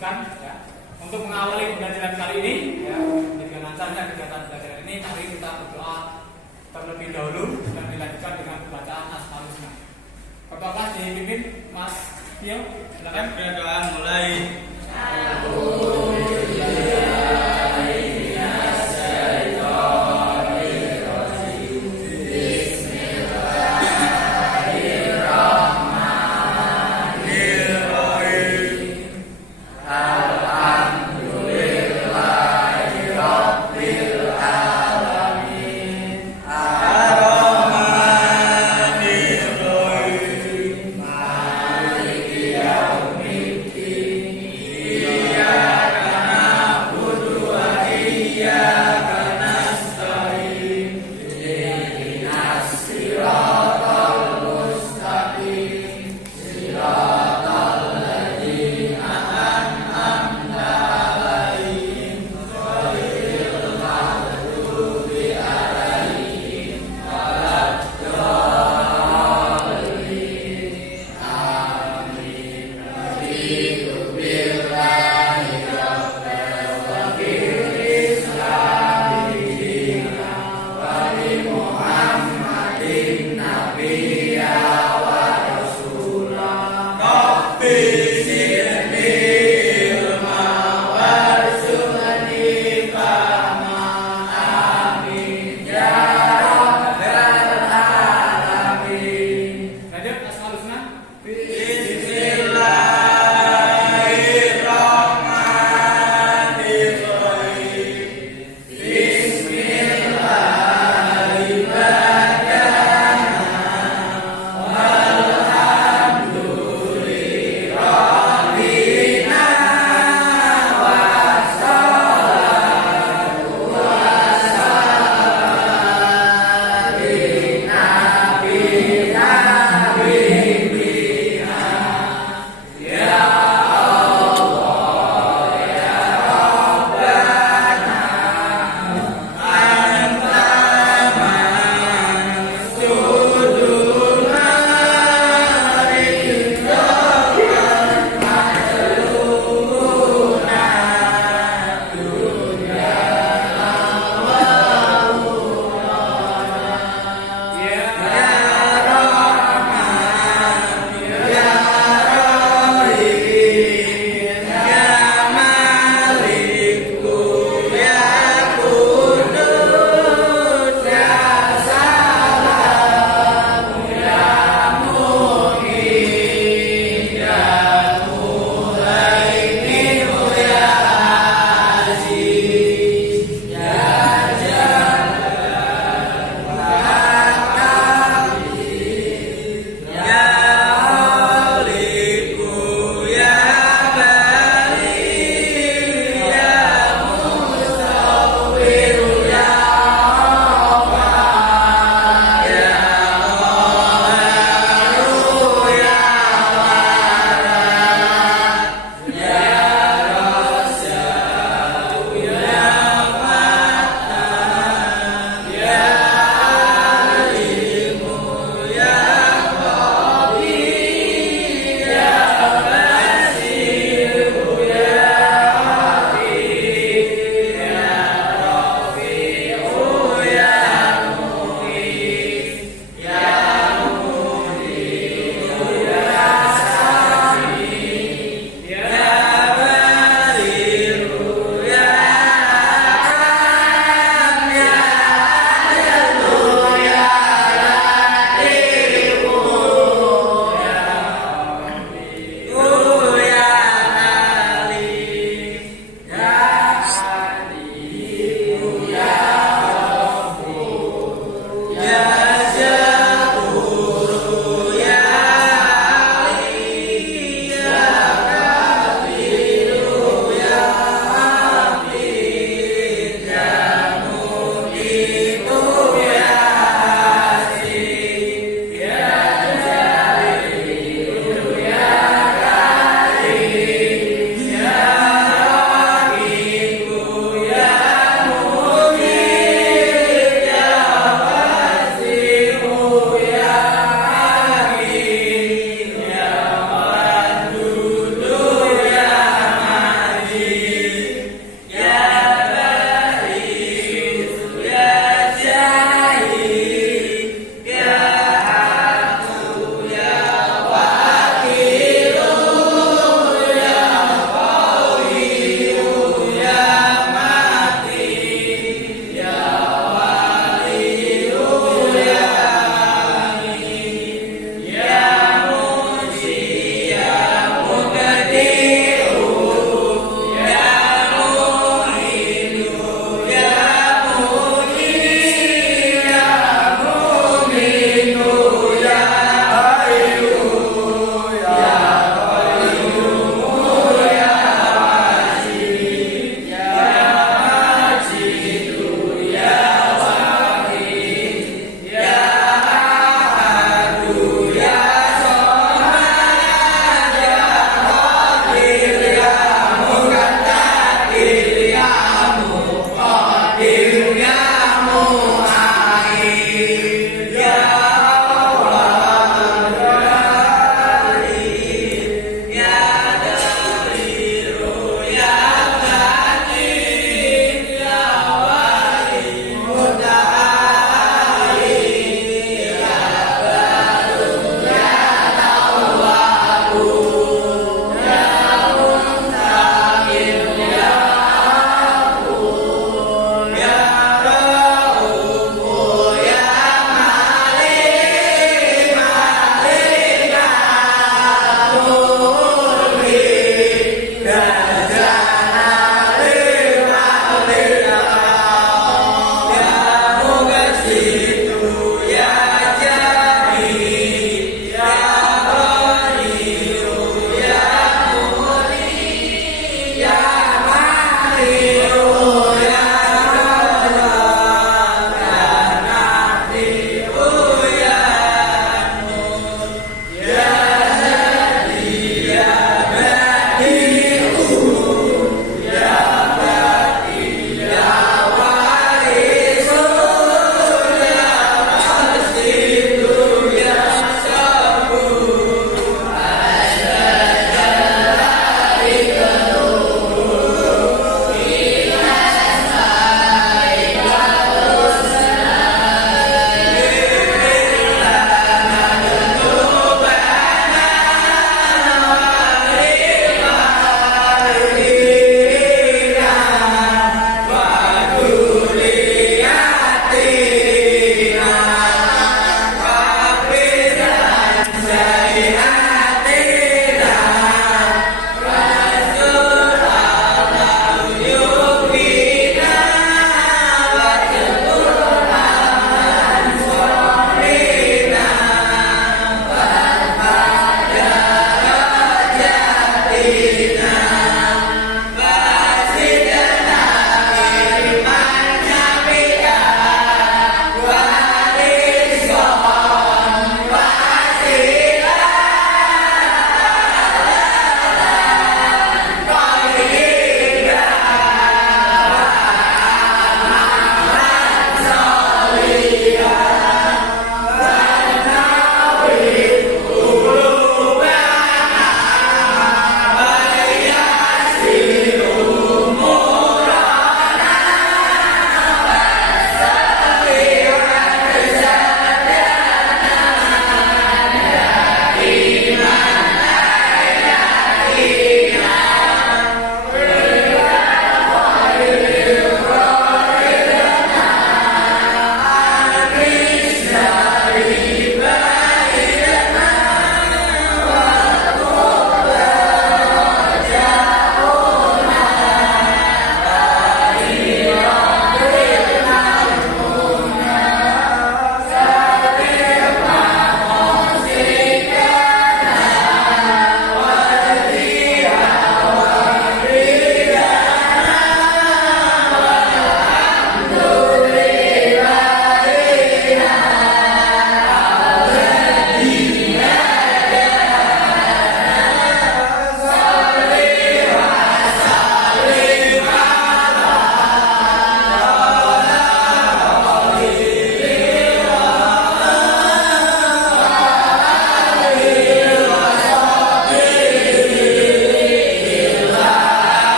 teruskan ya. Untuk mengawali pembelajaran kali ini ya, dengan lancarnya kegiatan belajar ini, mari kita berdoa terlebih dahulu dan dilanjutkan dengan bacaan Asmaul Husna. Apakah dipimpin Mas Tio? Silakan doa mulai. Alhamdulillah.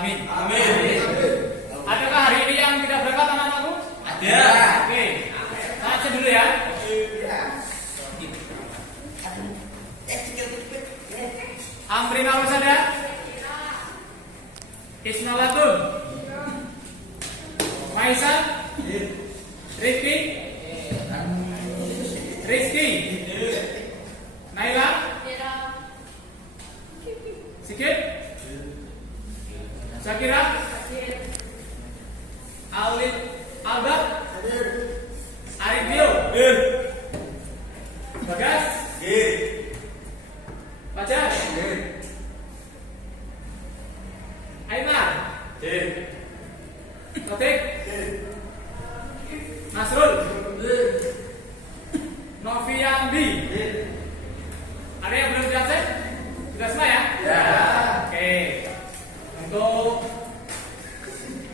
Amin. Amin. Adakah hari ini yang tidak berangkat anak-anakku? Ada. Oke. Saya cek dulu ya. Amrina Rosada. Isnalatun. Maisa. Rizky. Rizky. Naila. Sikit. Syakira. Aulid. Alba. Arifio. Bagas. Fajar. Ainar. Taufik. Nasrul. Noviandi. Ada yang belum diakses? Sudah semua ya? Ya. Oke. Untuk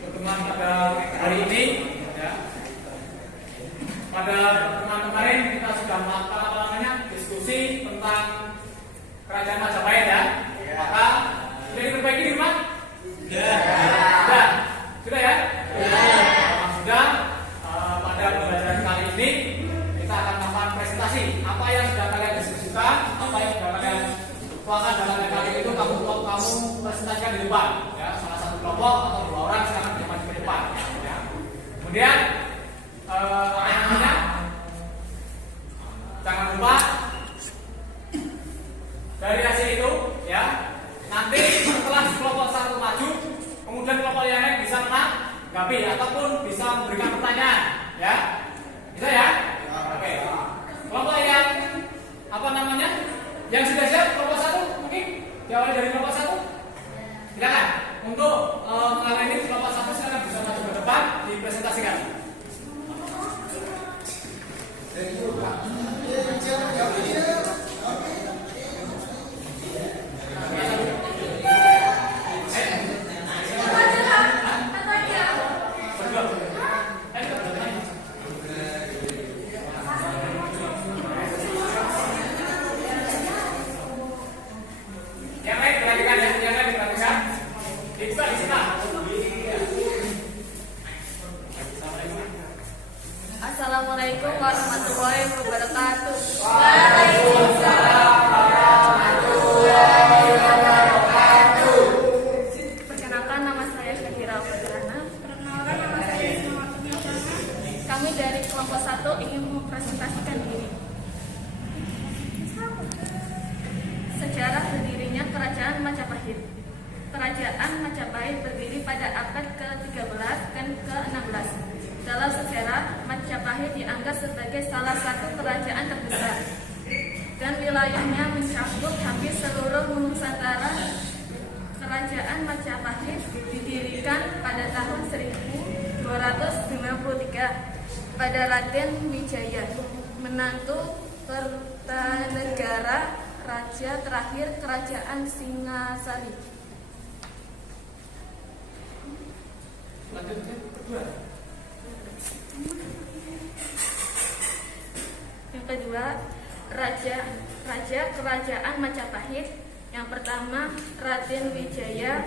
pertemuan pada hari ini, ya. Pada pertemuan kemarin kita sudah melakukan apa namanya diskusi tentang kerajaan Majapahit ya. Maka sudah diperbaiki di rumah? Sudah. Sudah ya? Kalau sudah, pada pembelajaran kali ini kita akan melakukan presentasi apa yang sudah kalian diskusikan, apa yang sudah kalian tuangkan dalam kali itu kamu presentasikan di depan, ya. Salah satu kelompok atau dua orang silakan maju ke depan, ya. Kemudian apa namanya? Jangan lupa dari hasil itu, ya. Nanti setelah kelompok satu maju, kemudian kelompok yang lain bisa menanggapi ataupun bisa memberikan pertanyaan, ya. Bisa ya? Oke. Kelompok yang apa namanya? Yang sudah siap kelompok satu mungkin diawali dari kelompok satu. Silakan untuk mengalami kelompok satu silakan bisa maju ke depan dipresentasikan. Yang lain perhatikan ya, yang lain diperhatikan. Dibuka di sana. Assalamualaikum warahmatullahi wabarakatuh. Waalaikumsalam warahmatullahi wabarakatuh. Perkenalkan, nama saya Syakira Fadrana. Perkenalkan, nama saya Ismail. Kami dari kelompok 1 ingin mempresentasikan diri. Sejarah berdirinya Kerajaan Majapahit. Kerajaan Majapahit berdiri pada abad ke-13 dan ke-16. Dalam sejarah, Majapahit dianggap sebagai salah satu kerajaan terbesar dan wilayahnya mencakup hampir seluruh Nusantara. Kerajaan Majapahit didirikan pada tahun 1253 pada Raden Wijaya, menantu Kertanegara, raja terakhir Kerajaan Singasari. Lanjut ke kedua. Yang kedua, raja Kerajaan Majapahit. Yang pertama, Raden Wijaya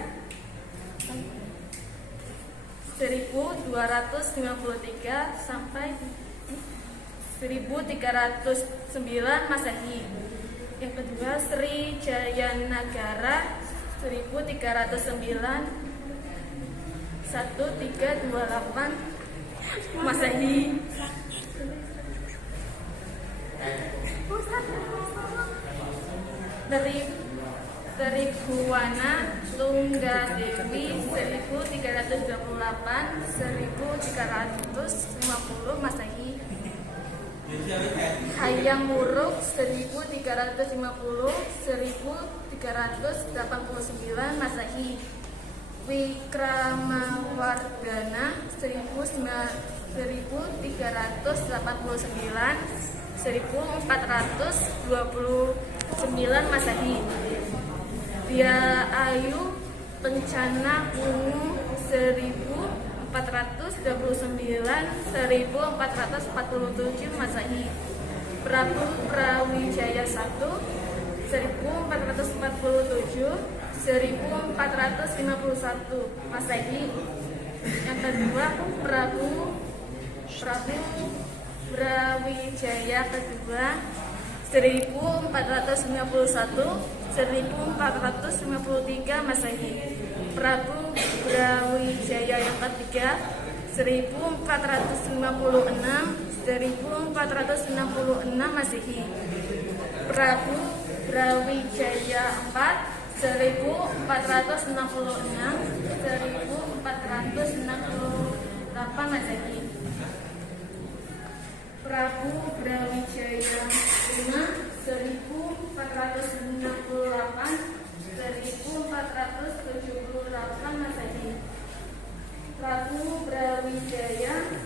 1253 sampai 1309 Masehi. Yang kedua, Sri Jayanagara 1309 1328 Masehi. Tribhuwana Tunggadewi 1328 1350 Masehi. Hayam Wuruk 1350 1389 Masehi. Wikramawardhana 1389 1429 Masehi. Dia Ayu Pencana Ungu 1429 1447 Masehi. Prabu Brawijaya I 1447 1451 Masehi. Yang kedua Prabu Brawijaya kedua 1451 1453 Masehi. Prabu Brawijaya yang ketiga 1456 1466 Masehi. Prabu Brawijaya 4 1466 1468 Masehi. Prabu Brawijaya 5 1468 1478 Masehi. Prabu Brawijaya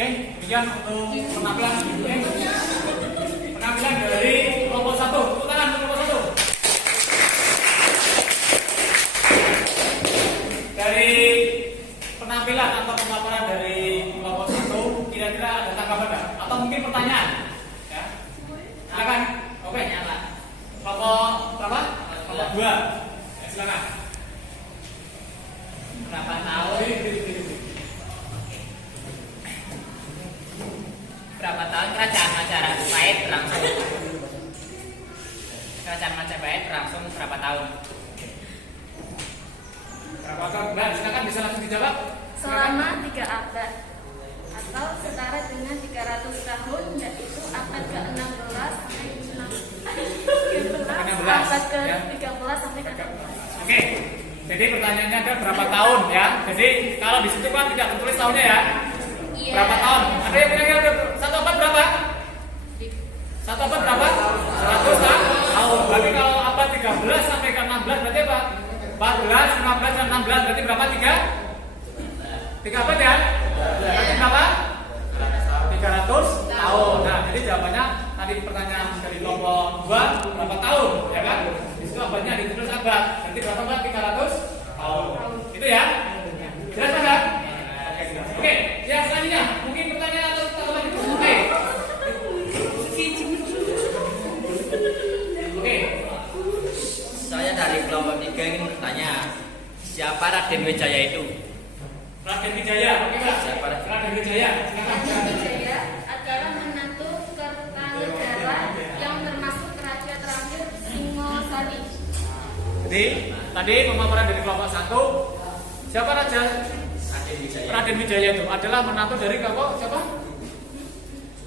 Oke, demikian untuk penampilan penampilan dari kelompok 1. Tepuk tangan untuk kelompok 1. Dari penampilan atau pemaparan dari kelompok 1, kira-kira ada tanggapan enggak? Atau mungkin pertanyaan? Ya. Silakan. Oke, nyala. Kelompok berapa? Kelompok 2. Ya, silakan. Berapa tahun? Berapa tahun kerajaan Majapahit berlangsung? Kerajaan Majapahit berlangsung berapa tahun? Berapa tahun? Mbak, silakan bisa langsung dijawab. 3 abad atau setara dengan 300 tahun, yaitu abad ke-16 sampai 16, abad ke-13 sampai ke-14. Oke. Jadi pertanyaannya ada berapa tahun ya? Jadi kalau di situ kan tidak tertulis tahunnya ya. Iya. Berapa tahun? Ada yang kira-kira satu abad berapa? Satu abad berapa? 100 tahun. Berarti kalau abad 13 sampai ke 16 berarti apa? 14, 15, dan 16 berarti berapa? 3 abad ya? Berarti berapa? 300 tahun. Nah, jadi jawabannya tadi pertanyaan dari kelompok 2 berapa tahun, ya kan? Di situ abadnya ditulis abad. Berarti berapa abad? 300 tahun. Itu ya? Jelas kan? Oke, yang selanjutnya mungkin pertanyaan atau tambahan itu. Oke. Saya dari kelompok 3 ingin bertanya, siapa Raden Wijaya itu? Raden Wijaya, oke Pak. Siapa Raden Wijaya? Raden Wijaya adalah menantu Kertanegara yang termasuk raja terakhir Singosari. Jadi tadi pemaparan dari kelompok 1, siapa raja? Raden Wijaya. Raden Wijaya itu adalah menantu dari kelompok siapa?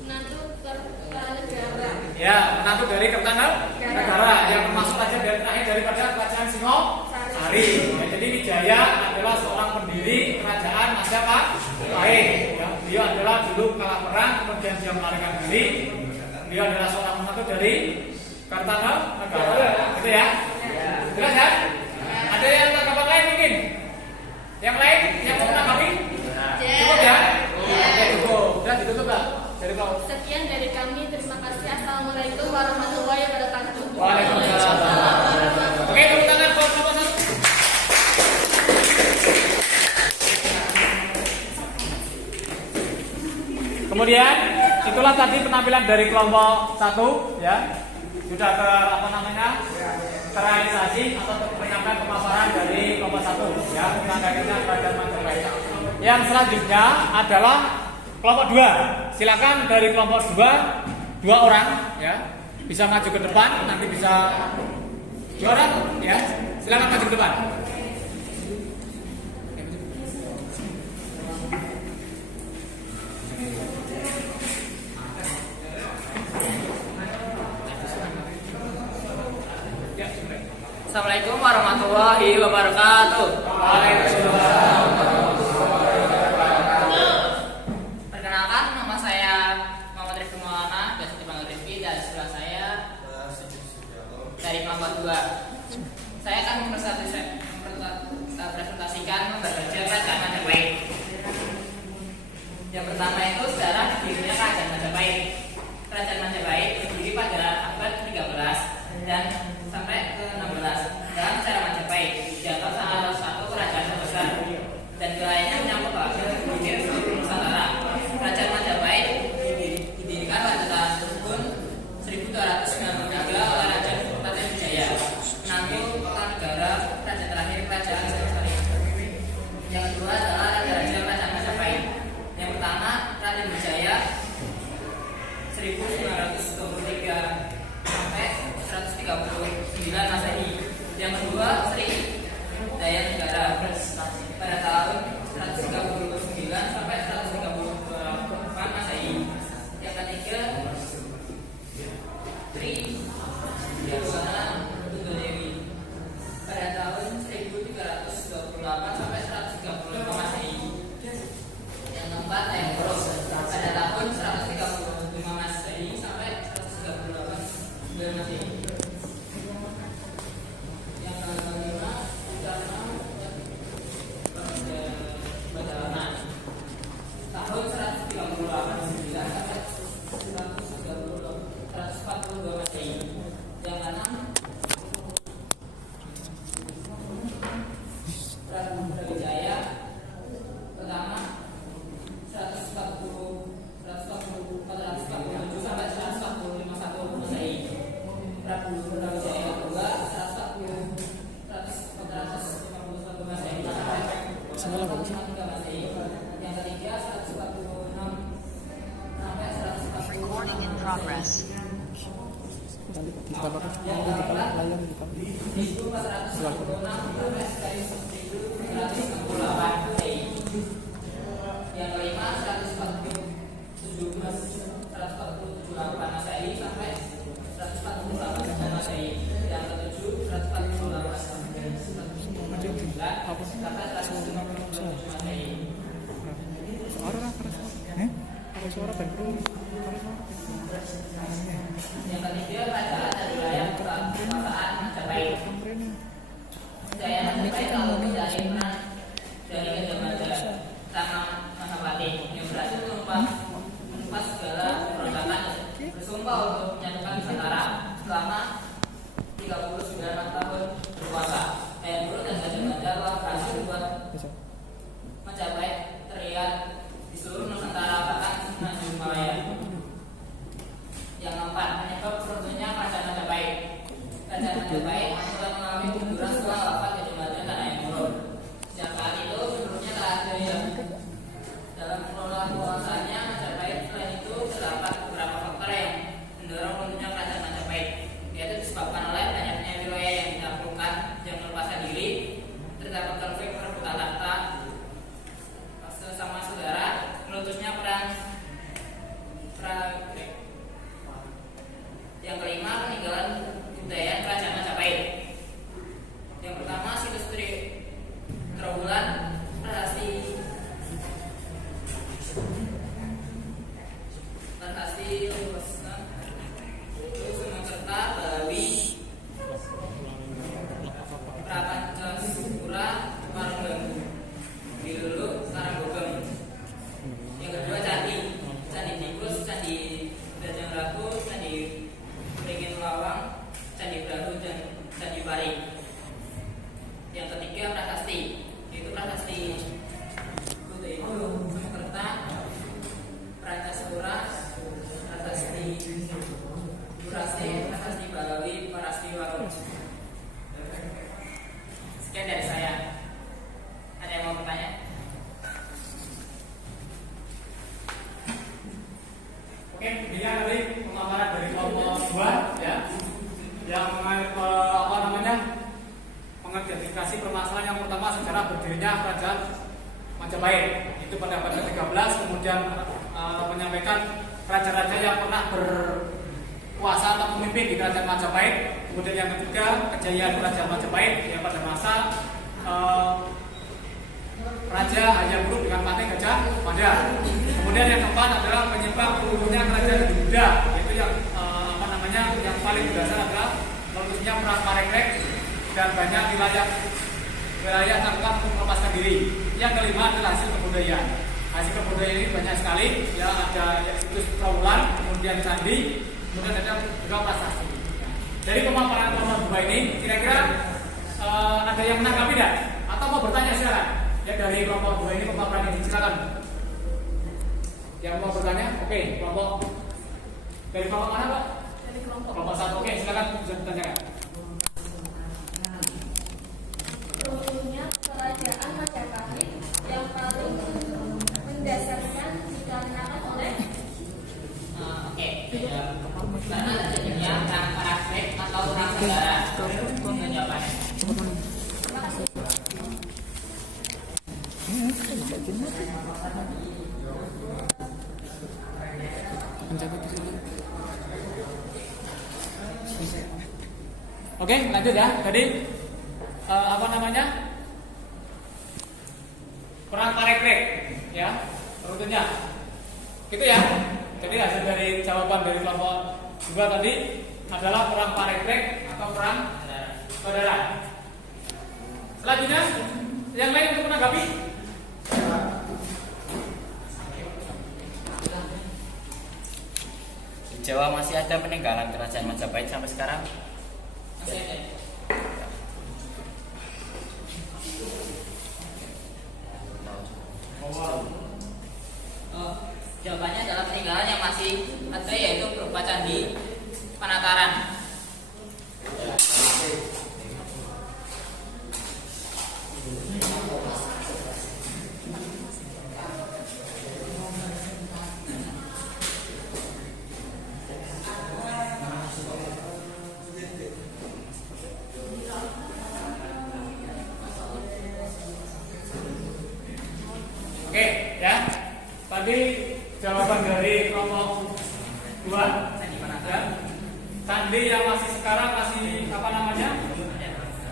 Menantu Kertanegara. Ya, menantu dari Kertanegara yang termasuk raja dari terakhir daripada kerajaan Singosari. Ya, jadi Wijaya adalah seorang pendiri kerajaan Majapahit. Ya, beliau adalah dulu kalah perang, kemudian dia melarikan diri. Beliau adalah seorang menantu dari Kertanegara. Gitu ya? Jelas ya? Ada yang tanggapan lain mungkin? Yang lain yang mau menanggapi? Cukup ya? Oke, cukup. Sudah ditutup Pak. Dari Pak. Sekian dari kami. Terima kasih. Assalamualaikum warahmatullahi wabarakatuh. Waalaikumsalam. Oke, tepuk tangan buat kelompok 1. Kemudian itulah tadi penampilan dari kelompok 1 ya. Sudah terrealisasi atau penyampaian pemaparan dari kelompok 1 ya tentang kaitannya kerajaan Majapahit. Yang selanjutnya adalah kelompok 2. Silakan dari kelompok 2 orang ya bisa maju ke depan, nanti bisa 2 orang ya. Silakan maju ke depan. Assalamualaikum warahmatullahi wabarakatuh. Waalaikumsalam. Perkenalkan, nama saya Muhammad Rifki Maulana, biasa dipanggil Rifki, dan sebelah saya dari kelompok 2. Saya akan mempresentasikan membaca kerajaan Majapahit. Yang pertama itu sejarah berdirinya kerajaan Majapahit. Kerajaan Majapahit berdiri pada abad 13 dan sampai ke 16. Dalam sejarah Majapahit dianggap salah satu kerajaan terbesar dan wilayahnya menyangkut berbagai seluruh Nusantara. Kerajaan Majapahit didirikan pada tahun 1293 oleh Raja Raden Wijaya, menantu Kertanegara, raja terakhir kerajaan Singosari. Yang kedua adalah raja-raja kerajaan Majapahit. Yang pertama Raden Wijaya 1923 sampai 139 Masehi. Yang kedua Sri Dayanegara pada tahun 139 sampai 134 Masehi. Yang ketiga Sri Diarwana Tunggadewi pada tahun 1328 sampai 135 Masehi. Yang keempat Hayam Wuruk pada tahun 135 Masehi sampai 138 Masehi. Yang kelima Karna Badalana tahun 138 sampai 142 Masehi. Yang keenam Prabu Brawijaya pertama 447 sampai 145 Masehi. Prabu Brawijaya kedua 451 Masehi sampai 153 Masehi. Yang ketiga 146 sampai 140. Recording in progress. Yang keempat 1456 sampai 1968 Masehi. Yang ketiga kerajaan dan wilayah kekuasaan Majapahit. Jaya Majapahit lalu dari perang dari Gajah sama Mahapati yang berhasil menumpas segala pemberontakan, bersumpah untuk menyatukan Nusantara selama 39 tahun berkuasa. Hayam Wuruk dan Gajah Mada telah berhasil membuat Majapahit terlihat di seluruh Nusantara bahkan di Himalaya. Yang keempat, penyebab runtuhnya kerajaan Majapahit. Kerajaan Majapahit telah mengalami kemunduran setelah wafat Gajah Mada dan Hayam Wuruk. Sejak saat itu seluruhnya telah ada yang dalam pengelolaan kekuasaannya Majapahit. Selain itu terdapat beberapa faktor yang mendorong runtuhnya kerajaan Majapahit, yaitu disebabkan oleh banyaknya wilayah yang ditaklukkan yang melepaskan diri, terdapat konflik perebutan tahta sesama saudara, meletusnya perang Grek. Yang kelima, peninggalan budaya kerajaan Majapahit. Yang pertama, situs Trawulan, prasasti Surakarta, Balawi, Prapancasura, Margam, Dilulu, Karanggogem. Yang kedua, candi tikus, candi Bajang Ratu, candi Beringin Lawang, candi Brahu, dan candi Pari. Yang ketiga, prasasti, yaitu prasasti Surakarta, Prancasura, prasasti Durase, prasasti Balawi, prasasti Warung. Sekian dari saya. Ada yang mau bertanya? Oke, dia tadi pemaparan dari kelompok 2 ya, yang mengidentifikasi permasalahan yang pertama sejarah berdirinya kerajaan Majapahit. Itu pada abad ke-13, kemudian menyampaikan raja-raja yang pernah berkuasa atau pemimpin di kerajaan Majapahit. Kemudian yang ketiga, kejayaan kerajaan Majapahit yang pada masa Raja Hayam Wuruk dengan Patih Gajah Mada. Kemudian yang keempat adalah penyebab runtuhnya kerajaan Hindia, yaitu yang yang paling berdasar adalah meletusnya perang Parekrek dan banyak wilayah taklukkan untuk melepaskan diri. Yang kelima adalah hasil kebudayaan. Hasil kebudayaan ini banyak sekali, ya ada situs Trawulan, kemudian candi, kemudian ada juga prasasti. Dari pemaparan kelompok 2 ini, kira-kira ada yang menanggapi tidak? Atau mau bertanya silakan? Ya dari kelompok 2 ini pemaparan ini silakan. Yang mau bertanya? Oke, kelompok dari kelompok mana Pak? Dari kelompok 1. Oke, silakan bisa ditanyakan. runtuhnya kerajaan Majapahit yang paling mendasarkan dikarenakan oleh karena terjadinya perang Parekrek atau perang saudara. Jawabannya. terima kasih. Oke, lanjut ya. Tadi perang Parekrek, ya, runtuhnya. Gitu ya. Jadi hasil dari jawaban dari kelompok 2 tadi adalah perang Parekrek atau perang saudara. Selanjutnya, yang lain untuk menanggapi. Di Jawa masih ada peninggalan kerajaan Majapahit sampai sekarang. Masih ada. Jawabannya adalah peninggalan yang masih ada, yaitu berupa candi Panataran. Oke, ya. Tadi jawaban dari kelompok 2 ya. Candi yang masih sekarang masih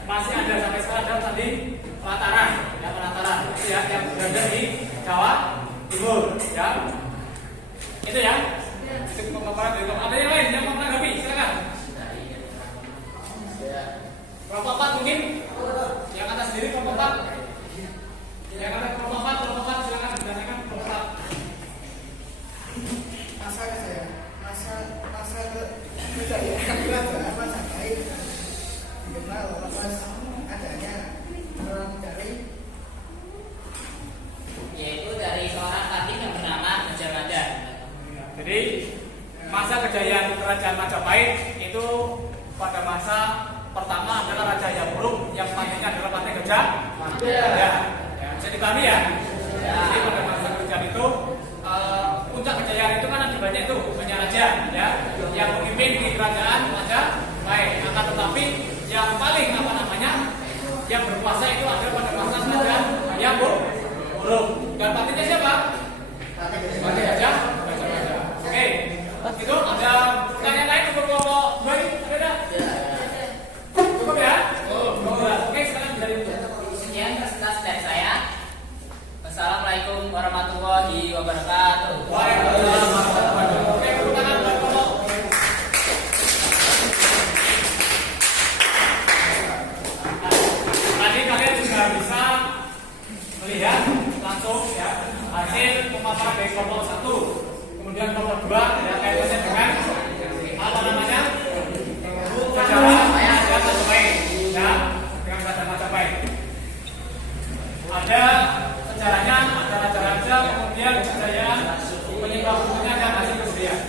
masih ada sampai sekarang adalah candi Panataran, ya, Panataran ya, yang berada di Jawa Timur, ya. Itu ya. Itu pemaparan dari kelompok. Ada yang lain yang mau menanggapi? Silakan. Kelompok 4 mungkin? Yang atas sendiri kelompok 4. Yang atas kelompok 4 silakan ditanyakan kelompok 4. Masa kejayaan kerajaan Majapahit dikenal lepas adanya perang dari Yaitu dari seorang patih yang bernama Majapahit. Jadi masa kejayaan kerajaan Majapahit itu pada masa pertama adalah Raja Yamuruk yang patihnya adalah Patih Gajah Mada. Ya, bisa dipahami ya? Jadi pada masa kerajaan itu puncak kejayaan itu kan akibatnya itu banyak raja ya yang memimpin di kerajaan Majapahit. Akan tetapi yang paling yang berkuasa itu adalah pada masa kerajaan Yamuruk. Dan patihnya siapa? Patih Gajah Mada. Oke, itu ada pertanyaan lain untuk kelompok 2 ini? Ada? Cukup ya? Oke, sekarang dari Sekian presentasi dari saya. Wassalamualaikum warahmatullahi wabarakatuh. Waalaikumsalam warahmatullahi wabarakatuh. Oke, tepuk tangan buat kelompok. Tadi kalian juga bisa melihat langsung ya hasil pemaparan dari kelompok 1, kemudian kelompok 2 ya kaitannya dengan apa namanya sejarah Majapahit ya dengan kerajaan Majapahit. Ada sejarahnya, ada raja-raja, kemudian kejayaan, penyebab hukumnya dan hasil kebudayaan.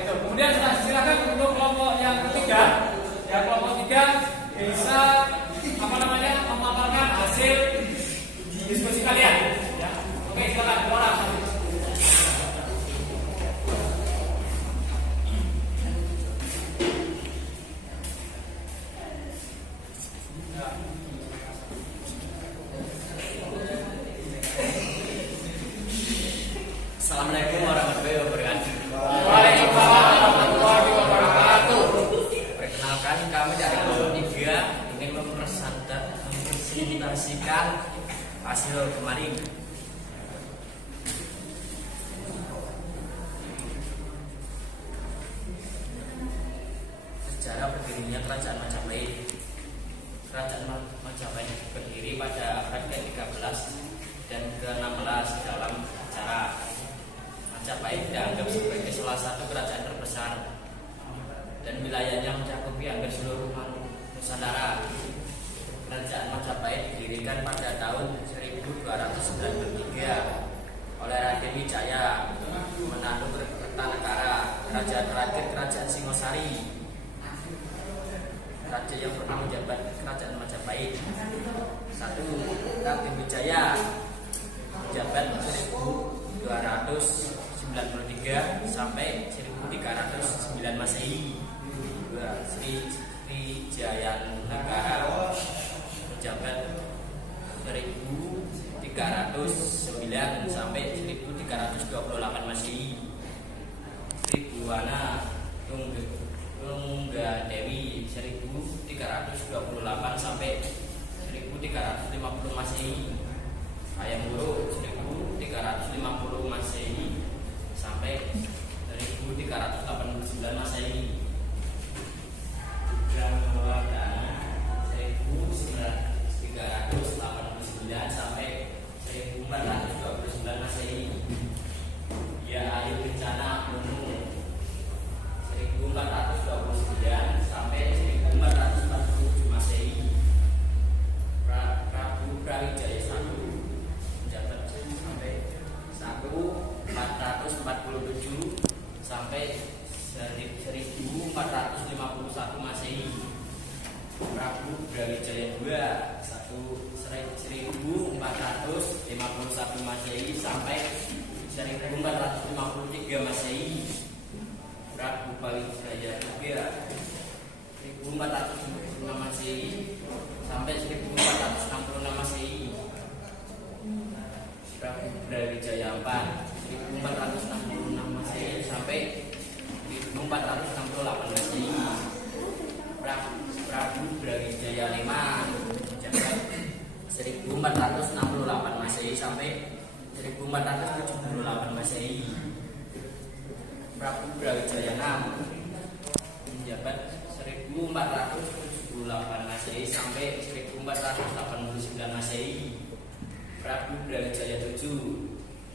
Itu. Kemudian silakan untuk kelompok yang ketiga, ya kelompok 3 bisa memaparkan hasil diskusi kalian. Ya. Oke, silakan dua orang. Assalamualaikum warahmatullahi wabarakatuh. Waalaikumsalam warahmatullahi wabarakatuh. Perkenalkan, kami dari kelompok 3 ingin mempresentasikan hasil kemarin. Sejarah berdirinya kerajaan Majapahit. Kerajaan Majapahit berdiri pada abad ke-13 dan ke-16 dalam sejarah. Majapahit dianggap sebagai salah satu kerajaan terbesar dan wilayahnya mencakupi hampir seluruh Nusantara. Kerajaan Majapahit didirikan pada tahun 1293 oleh Raden Wijaya menantu Kertanegara, raja terakhir kerajaan Singosari. Raja yang pernah menjabat kerajaan Majapahit: 1. Raden Wijaya menjabat 1293 sampai 1309 Masehi. 2. Sri Jayanegara menjabat 1309 sampai 1328 Masehi. Sri Buwana Tunggadewi 1328 sampai 1350 Masehi. Hayam Wuruk 1350 Masehi sampai 1389 Masehi. Gangwadana 1389 sampai 1429 Masehi. Ya Ayu Kencana Gunung 1429 sampai 1447 Masehi. Prabu Brawijaya 1 menjabat sampai 1447 sampai 1451 Masehi. Prabu Brawijaya 2 1451 Masehi sampai 1453 Masehi. Prabu Brawijaya 3 1456 Masehi sampai 1466 Masehi. Prabu Brawijaya 4 1466 Masehi sampai 1468 Masehi. Prabu Brawijaya 5 1468 Masehi sampai 1478 Masehi. menjabat 1478 Masehi sampai 1489 Masehi. Prabu Brawijaya 7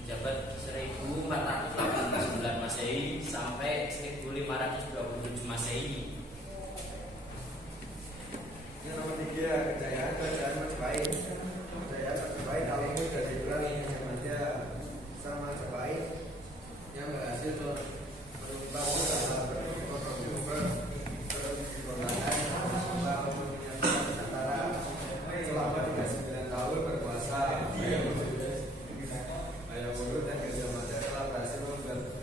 menjabat 1489 Masehi sampai 1527 Masehi. Yang nomor 3, kejayaan kerajaan Majapahit. Kejayaan Majapahit kalau itu dari bulan zamannya sang Majapahit yang berhasil menumpang selama 39 tahun berkuasa. Ayah Wurud dan Gajah Mada telah berhasil membuat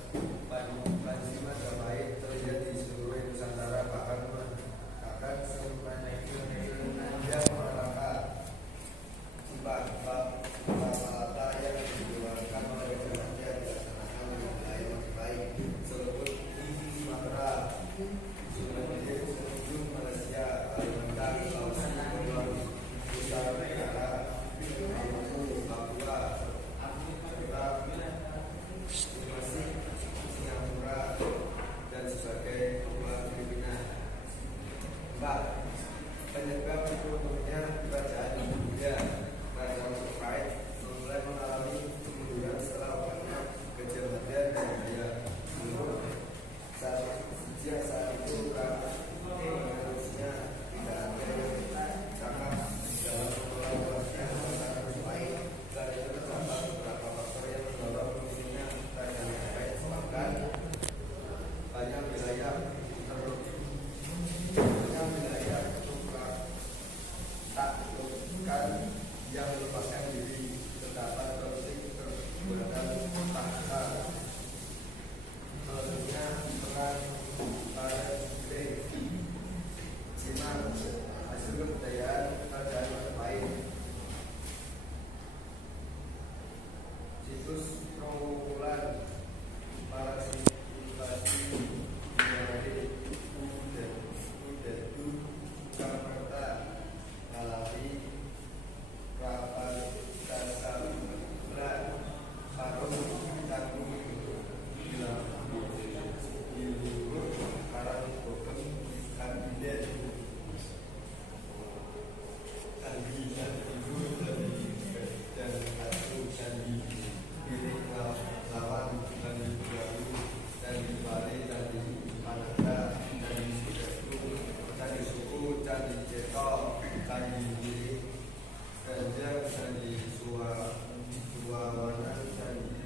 Panji Majapahit terlihat di seluruh Nusantara, bahkan semenanjak Malaka, sifat-sifat Malaka yang dikeluarkan oleh Gajah Mada dilaksanakan oleh wilayah Majapahit seluruh Sumatera, Sulawesi, seluruh Malaysia, Kalimantan, Sulawesi, Nusa Tenggara, Maluku, Papua, Sulawesi, Singapura, dan sebagai Papua Filipina. 4. Penyebab turunnya kerajaan Hindia. Kerajaan Majapahit mulai mengalami kemunduran setelah wafatnya Gajah Mada dan Jaya Timur. Sejak saat itu harusnya tidak ada yang cakap dalam mengelola luasnya masyarakat Majapahit. Dari itu terdapat beberapa faktor yang mendorong munculnya kerajaan Majapahit, bahkan banyak wilayah taklukkan yang melepaskan diri, terdapat konflik perbuatan paksa, melalui perang Palestina, Cina, hasil kebudayaan kerajaan Majapahit. Situs Trawulan, para invasi dari Udadu, Jakarta, Malawi, Rapat, Dasar, Berat, Sarung, Canggung, Dilurut, Karang, Bogem, Kabinet, Andi, dan Ibu, dan Atu, Candi, Pilih, Lawan, dan Baru, dan Bali, dan Manada, dan Sudetu, Candi Suku, Candi Ceto, Candi Giri, Ganjar, Candi Suwawana, Candi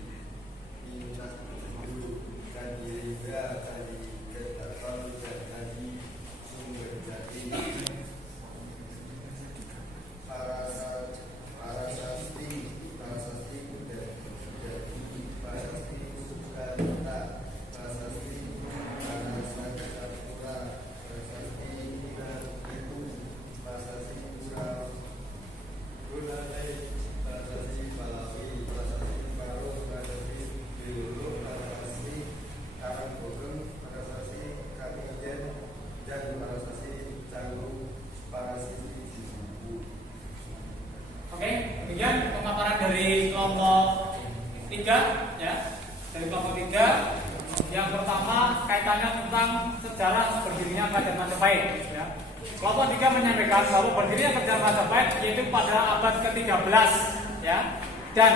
Inak Dulu, Candi Ringga, Candi Kedaton, dan Candi Sumber Jati. Parasasti Buddha, Parasasti Sukanta, Parasasti Parasakapura, Parasasti Itu, Parasasti Brunei, Parasasti Malawi, Parasasti Paro, Parasasti Bilulu, Parasasti Karangbogem, Parasasti Kamijen, dan Parasasti Canggu, Parasasti Jibuku. Oke, demikian pemaparan dari kelompok 3 ya. Dari kelompok 3, yang pertama kaitannya tentang sejarah berdirinya kerajaan Majapahit ya. Kelompok 3 menyampaikan bahwa berdirinya kerajaan Majapahit yaitu pada abad ke-13 ya, dan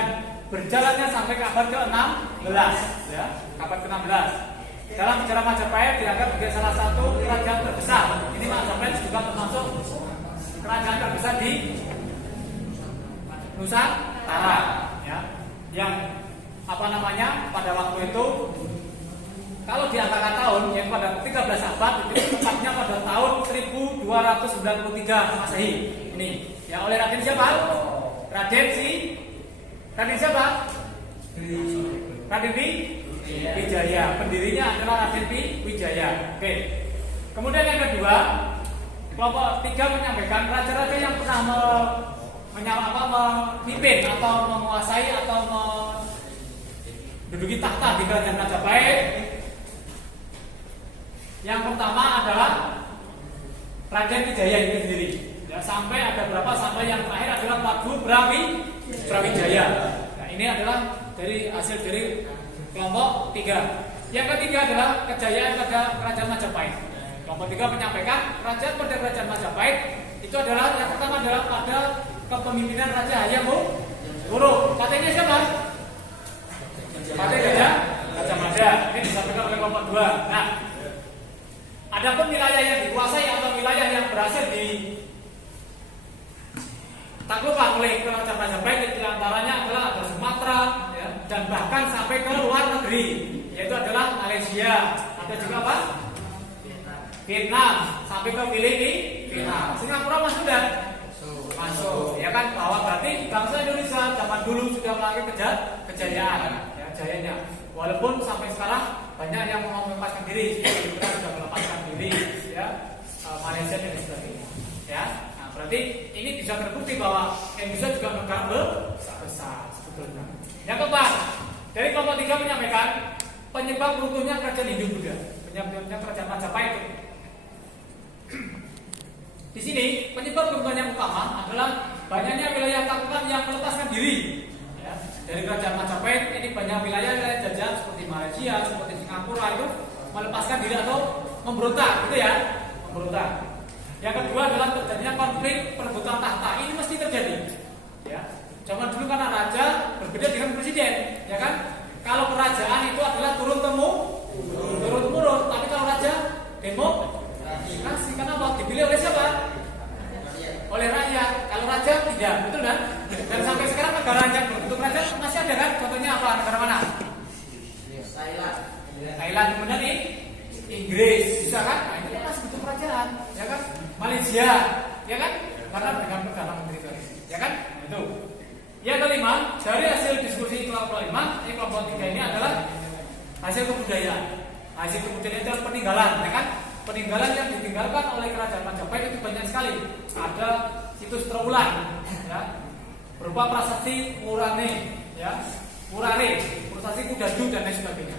berjalannya sampai ke abad ke-16 ya, abad ke-16. Dalam sejarah Majapahit dianggap sebagai salah satu kerajaan terbesar. Ini Majapahit juga termasuk kerajaan terbesar di Nusantara ya, yang pada waktu itu kalau di angka tahun yang pada 13 abad itu tepatnya pada tahun 1293 Masehi ini ya, oleh Raden siapa? Raden siapa? Raden Wijaya. Pendirinya adalah Raden Wijaya. Oke. Kemudian yang kedua, kelompok 3 menyampaikan raja-raja yang pernah memimpin atau menguasai atau menduduki takhta di kerajaan Majapahit. Yang pertama adalah Raden Wijaya itu sendiri. Ya, sampai ada berapa? Sampai yang terakhir adalah Prabu Brawijaya. Nah, ini adalah dari hasil dari kelompok 3. Yang ketiga adalah kejayaan pada kerajaan Majapahit. Kelompok 3 menyampaikan kerajaan pada kerajaan Majapahit itu adalah yang pertama adalah pada kepemimpinan Raja Hayam Wuruk. Katanya siapa? Patih Gajah Mada. Ini disampaikan oleh kelompok 2. Nah, adapun wilayah yang dikuasai atau wilayah yang berhasil ditaklukkan oleh kerajaan Majapahit itu antaranya adalah ada Sumatera ya, dan bahkan sampai ke luar negeri, yaitu adalah Malaysia, ada juga apa? Vietnam, sampai ke Filipina. Singapura masuk sudah masuk, ya kan? Bahwa berarti bangsa Indonesia zaman dulu sudah melakukan kejayaan, ya, jayanya. Walaupun sampai sekarang banyak yang mau melepaskan diri, kita sudah melepaskan diri, ya, Malaysia dan sebagainya, ya. Nah, berarti ini bisa terbukti bahwa Indonesia juga negara besar sebetulnya. Yang keempat, dari kelompok 3 menyampaikan penyebab runtuhnya kerajaan Hindu-Buddha, penyebabnya kerajaan Majapahit. Di sini penyebab yang utama adalah banyaknya wilayah taklukan yang melepaskan diri ya, dari kerajaan Majapahit. Ini banyak wilayah jajahan seperti Malaysia, seperti Singapura itu melepaskan diri atau memberontak, gitu ya, memberontak. Yang kedua adalah terjadinya konflik perebutan tahta. Ini mesti terjadi. Ya, zaman dulu karena raja berbeda dengan presiden, ya kan? Kalau kerajaan itu adalah turun temurun, tapi kalau raja demokrasi, karena apa? Dipilih oleh siapa? Oleh rakyat. Kalau raja tidak, betul kan? Dan sampai sekarang negara yang berbentuk raja masih ada kan? Contohnya apa? Negara mana? Thailand, kemudian Inggris, bisa kan? Nah, itu masih bentuk kerajaan, ya kan? Malaysia, ya kan? Karena dengan perdana menteri itu, ya kan? Itu. Yang kelima, dari hasil diskusi kelompok 5, kelompok 3 ini adalah hasil kebudayaan. Hasil kebudayaan itu adalah peninggalan, ya kan? Peninggalan yang ditinggalkan oleh kerajaan Majapahit itu banyak sekali. Ada situs Trowulan, ya, berupa prasasti Murane, ya, Murare, prasasti Kudadu dan lain sebagainya.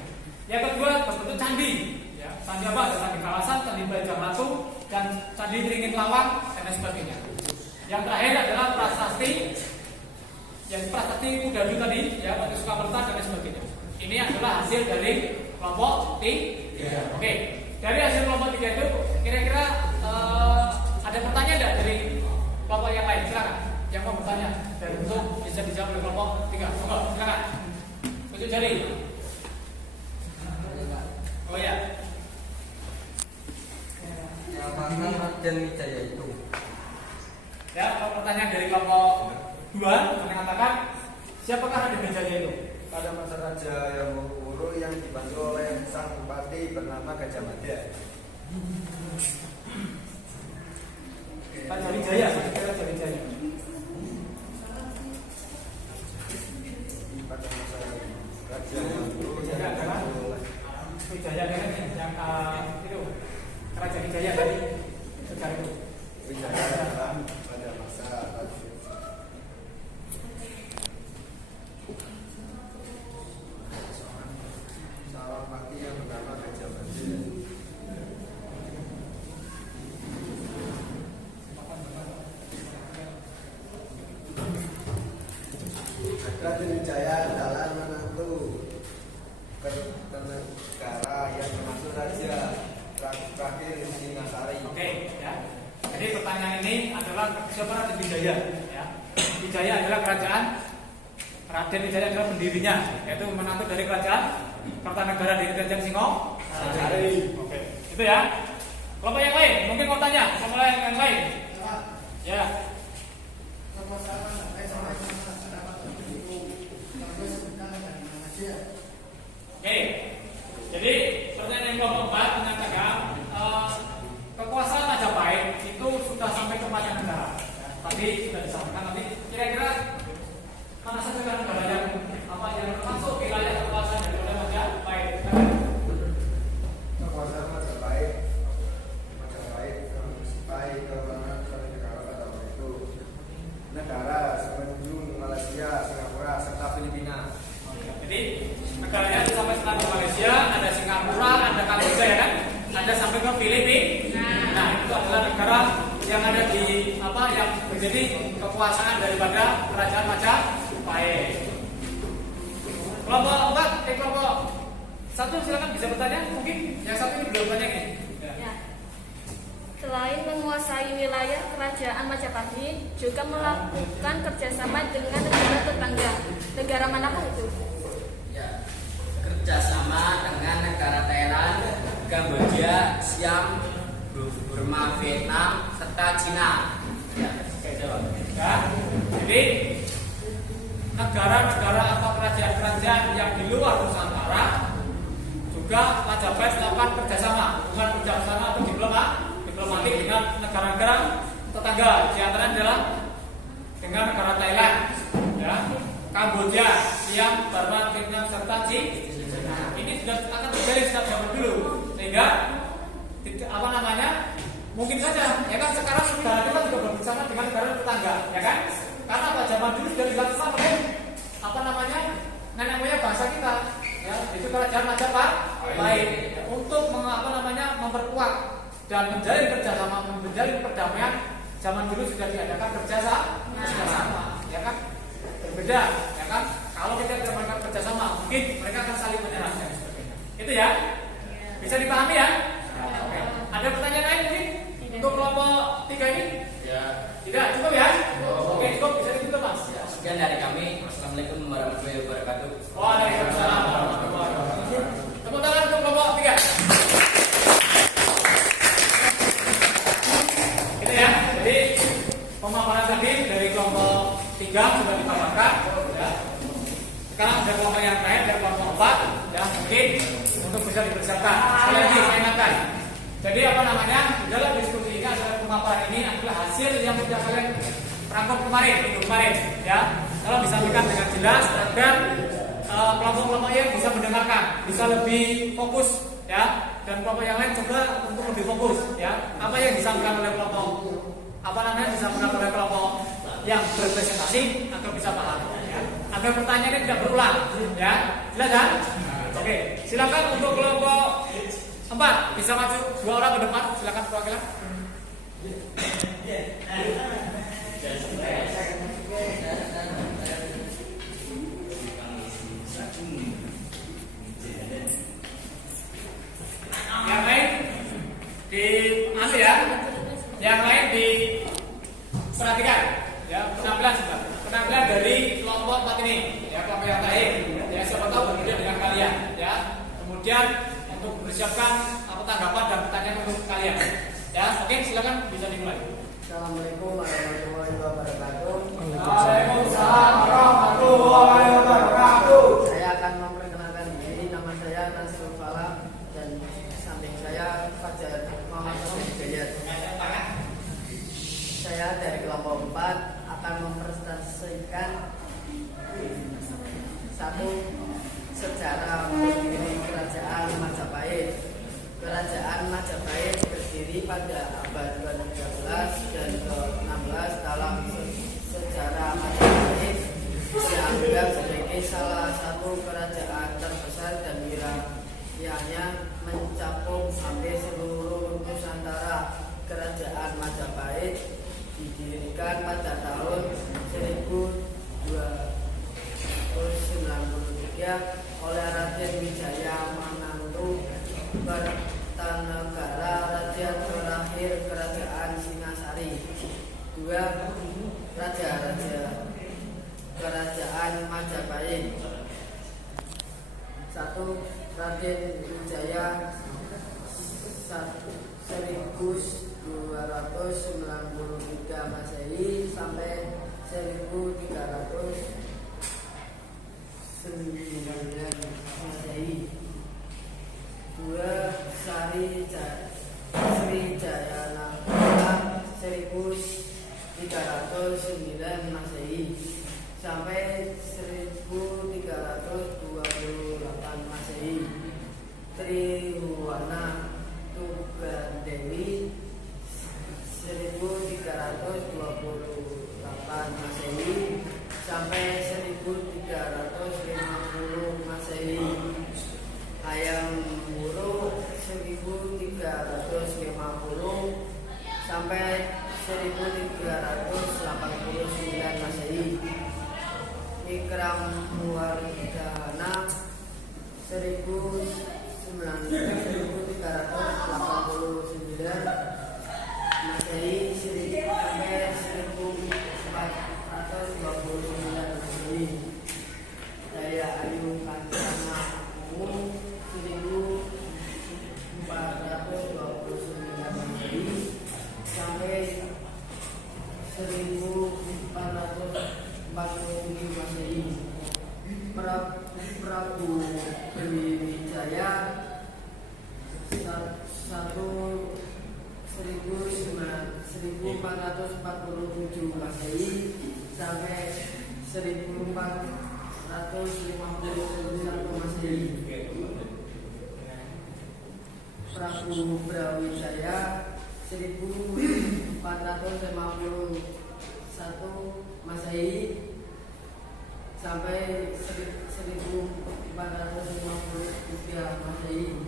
Yang kedua berbentuk candi, ya, candi apa? Ada candi Kalasan, candi Bajang Ratu, dan candi Beringin Lawang dan lain sebagainya. Yang terakhir adalah prasasti, yang prasasti Kudadu tadi, ya, Batu Sukamerta dan lain sebagainya. Ini adalah hasil dari kelompok 3. Oke. Dari hasil kelompok 3 itu, kira-kira ada pertanyaan tidak dari kelompok yang lain? Silakan. Yang mau bertanya dan untuk bisa dijawab oleh kelompok 3. Silakan. Tunjuk jari. Oh ya. Mana Raden Wijaya itu? Ya, kalau pertanyaan dari kelompok 2 mengatakan siapakah Raden Wijaya itu? Pada masa Raja yang Wuruk yang dibantu oleh sang bupati bernama Gajah Mada. Raja Wijaya, Raja Wijaya. Pada masa Raja yang Wuruk yang dibantu oleh Wijaya kan yang itu Raja Wijaya tadi sejarah itu. Wijaya adalah pada masa seorang bupati yang bernama Gajah Mada. Raden Wijaya adalah menantu Kertanegara yang termasuk raja terakhir Singasari. Oke, ya. Jadi pertanyaan ini adalah siapa Raden Wijaya? Ya. Wijaya adalah kerajaan. Raden Wijaya adalah pendirinya, yaitu menantu dari kerajaan Kertanegara dari kerajaan Singasari. Oke, itu ya. Kelompok yang lain, mungkin mau tanya, kelompok yang lain. Ya. Oke, jadi pertanyaan yang kelompok 4 mengatakan kekuasaan Majapahit itu sudah sampai ke banyak negara. Ya, tadi sudah disampaikan, tapi kira-kira mana saja negara yang termasuk wilayah kekuasaan dari Majapahit? Kekuasaan Majapahit sampai ke mana negara pada waktu itu negara semenjung Malaysia, Singapura serta Filipina. Jadi negaranya sampai sekarang di Malaysia, ada Singapura, ada Kamboja ya kan, ada sampai ke Filipina. Nah itu adalah negara yang ada di yang menjadi kekuasaan daripada kerajaan Majapahit. Kelompok 4, kelompok Satu silakan bisa bertanya, mungkin yang satu ini belum tanya ini. Ya. Selain menguasai wilayah kerajaan Majapahit, juga melakukan kerjasama dengan negara tetangga. Negara manakah itu? Ya, kerjasama dengan negara Thailand, Kamboja, Siam, Burma, Vietnam, serta Cina. Ya, Oke, jawab. Ya. Jadi negara-negara atau kerajaan-kerajaan yang di luar Nusantara juga Majapahit melakukan kerjasama, hubungan kerjasama atau diplomatik dengan negara-negara tetangga. Di antaranya adalah dengan negara Thailand, ya, Kamboja, Siam, Burma, Vietnam, serta Cina. Ini sudah akan terjadi sejak zaman dulu, sehingga mungkin saja, ya kan sekarang negara kita juga bekerjasama dengan negara tetangga, ya kan? Karena apa, zaman dulu sudah dilakukan oleh nenek moyang bangsa kita, ya, itu kerajaan Majapahit untuk memperkuat dan menjalin kerjasama, menjalin perdamaian. Zaman dulu sudah diadakan kerjasama, ya kan? Berbeda, ya kan? Kalau kita tidak melakukan kerjasama, mungkin mereka akan saling menyerang dan sebagainya. Itu ya, bisa dipahami ya? Oke. Ada pertanyaan lain mungkin untuk kelompok 3 ini? ya. Tidak, cukup ya? Oke, cukup, bisa ditutup Mas. Ya, sekian dari kami. Assalamualaikum warahmatullahi wabarakatuh. Waalaikumsalam warahmatullahi wabarakatuh. Tepuk tangan untuk kelompok 3. Itu ya, jadi pemaparan tadi dari kelompok 3 sudah dipaparkan, ya. Sekarang ada kelompok yang lain dari kelompok 4, ya, mungkin untuk bisa dipersiapkan. Sekali lagi saya ingatkan. Jadi dalam diskusi ini adalah pemaparan ini adalah hasil yang sudah kalian rangkum minggu kemarin, ya. Kalau disampaikan dengan jelas agar kelompok-kelompok yang bisa mendengarkan, bisa lebih fokus, ya. Dan kelompok yang lain coba untuk lebih fokus, ya. Apa yang disampaikan oleh kelompok disampaikan oleh kelompok yang berpresentasi agar bisa paham, ya. Agar pertanyaannya tidak berulang, ya. Jelas kan? Oke, silakan untuk kelompok 4 bisa maju 2 orang ke depan, silakan perwakilan. Yang lain diambil ya, yang lain diperhatikan, ya, penampilan dari kelompok 4 ini, ya, kelompok yang lain, ya, siapa tahu berbeda dengan kalian, ya. Kemudian untuk mempersiapkan tanggapan dan pertanyaan untuk kalian, ya. Oke, silakan bisa dimulai. Assalamualaikum warahmatullahi wabarakatuh. Waalaikumsalam warahmatullahi wabarakatuh. Saya akan memperkenalkan diri. Nama saya Nasrul Falah dan samping saya Fajar Muhammad Hidayat. Saya dari kelompok 4 akan mempresentasikan satu sejarah berdiri kerajaan Majapahit. Kerajaan Majapahit berdiri pada abad ke-13 dan ke-16. Dalam sejarah Majapahit dianggap sebagai salah satu kerajaan terbesar dan wilayahnya mencakup hampir seluruh Nusantara. Kerajaan Majapahit didirikan pada tahun 1293 oleh Raden Wijaya Manantu Kertanegara, raja terakhir kerajaan Singasari. 2. Raja-raja kerajaan Majapahit. 1. Raden Wijaya 1293 Masehi sampai 1309 Masehi. 2. Sri Jayanagara 1309 Masehi sampai 1328 Masehi. Trihuwana Tugadewi 1328 Masehi sampai 1350 Masehi. saya 1447 Masehi sampai 1451 Masehi. Prabu Brawijaya 1451 Masehi sampai 1453 Masehi.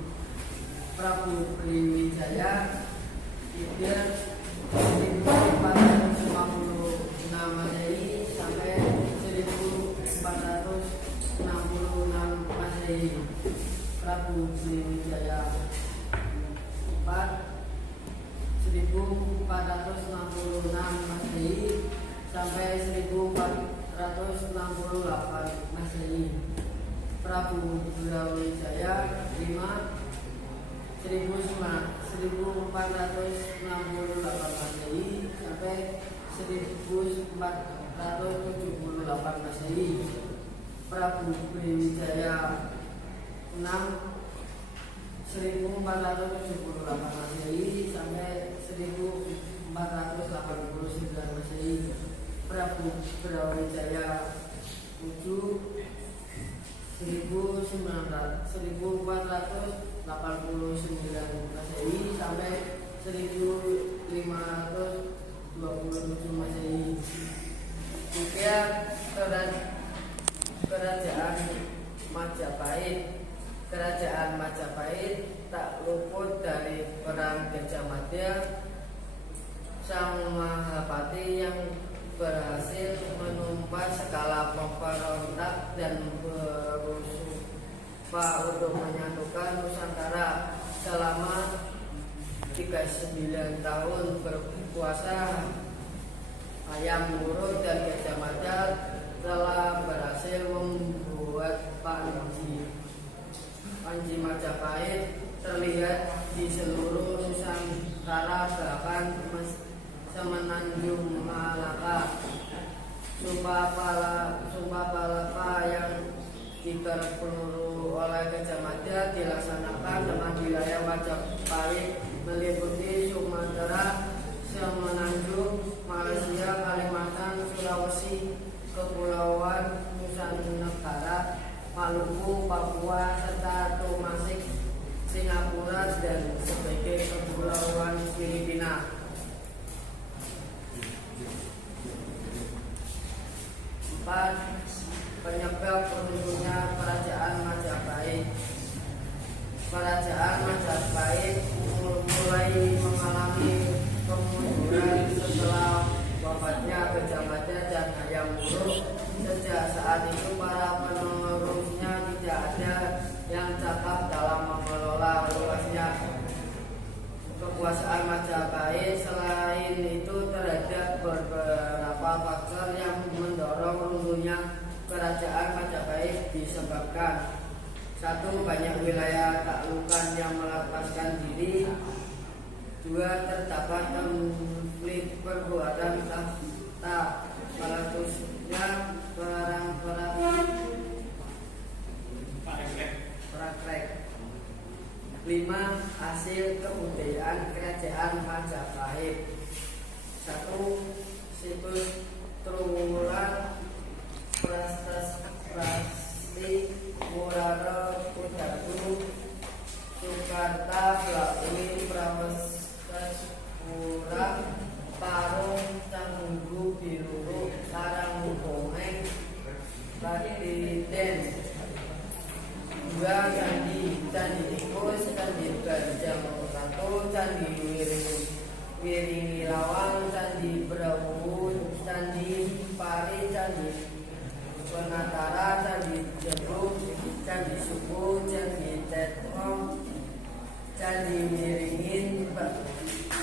Prabu Brawijaya 1456 Masehi sampai 1466 Masehi. Prabu Brawijaya 1466 Masehi sampai 1468 Masehi. Prabu Brawijaya 1468 Masehi sampai 1478 Masehi. Prabu Brawijaya 6 1478 Masehi sampai 1489 Masehi. Prabu Brawijaya 7 1489 Masehi sampai 1527 Masehi. Tiga kerajaan Majapahit. Kerajaan Majapahit tak luput dari perang Gajah Mada. Sang Mahapati yang berhasil menumpas segala pemberontak dan berusaha untuk menyatukan Nusantara. Selama 39 tahun berkuasa, Hayam Wuruk dan Gajah Mada telah berhasil membuat Panji Majapahit terlihat di seluruh Nusantara, bahkan semenanjung Malaka. Sumpah Palapa yang diterpelu oleh Gajah Mada dilaksanakan dengan wilayah Majapahit meliputi Sumatera, Semenanjung, Malaysia, Kalimantan, Sulawesi, Kepulauan Nusantara, Maluku, Papua, serta Tumasik, Singapura, dan sebagai kepulauan Filipina. 4. Penyebab runtuhnya Kerajaan Majapahit. Kerajaan Majapahit mulai mengalami kemunduran setelah wafatnya Gajah Mada dan Hayam Wuruk. Sejak saat itu para penerusnya tidak ada yang cakap dalam mengelola luasnya kekuasaan Majapahit. Selain itu terdapat beberapa faktor yang mendorong runtuhnya Kerajaan Majapahit disebabkan: 1. Banyak wilayah taklukan yang melepaskan diri. 2. Terdapat konflik perbuatan tahta, meletusnya perang-perang praktek. 5. Hasil kebudayaan Kerajaan Majapahit. 1. Situs Trowulan, Prasasti, Murara, Kudatu, Sukarta, Blaui, Prameswara, Parung, Canggu, Biluru, Karangkomeng, Latiden. 2. Candi Tikus, Candi Gajah Satu, Candi Wiringi Lawang, Candi Brawu, Candi Pari, Candi Penatara, Candi Jeduk, Candi Suku, Candi Tetong, Candi Miringin,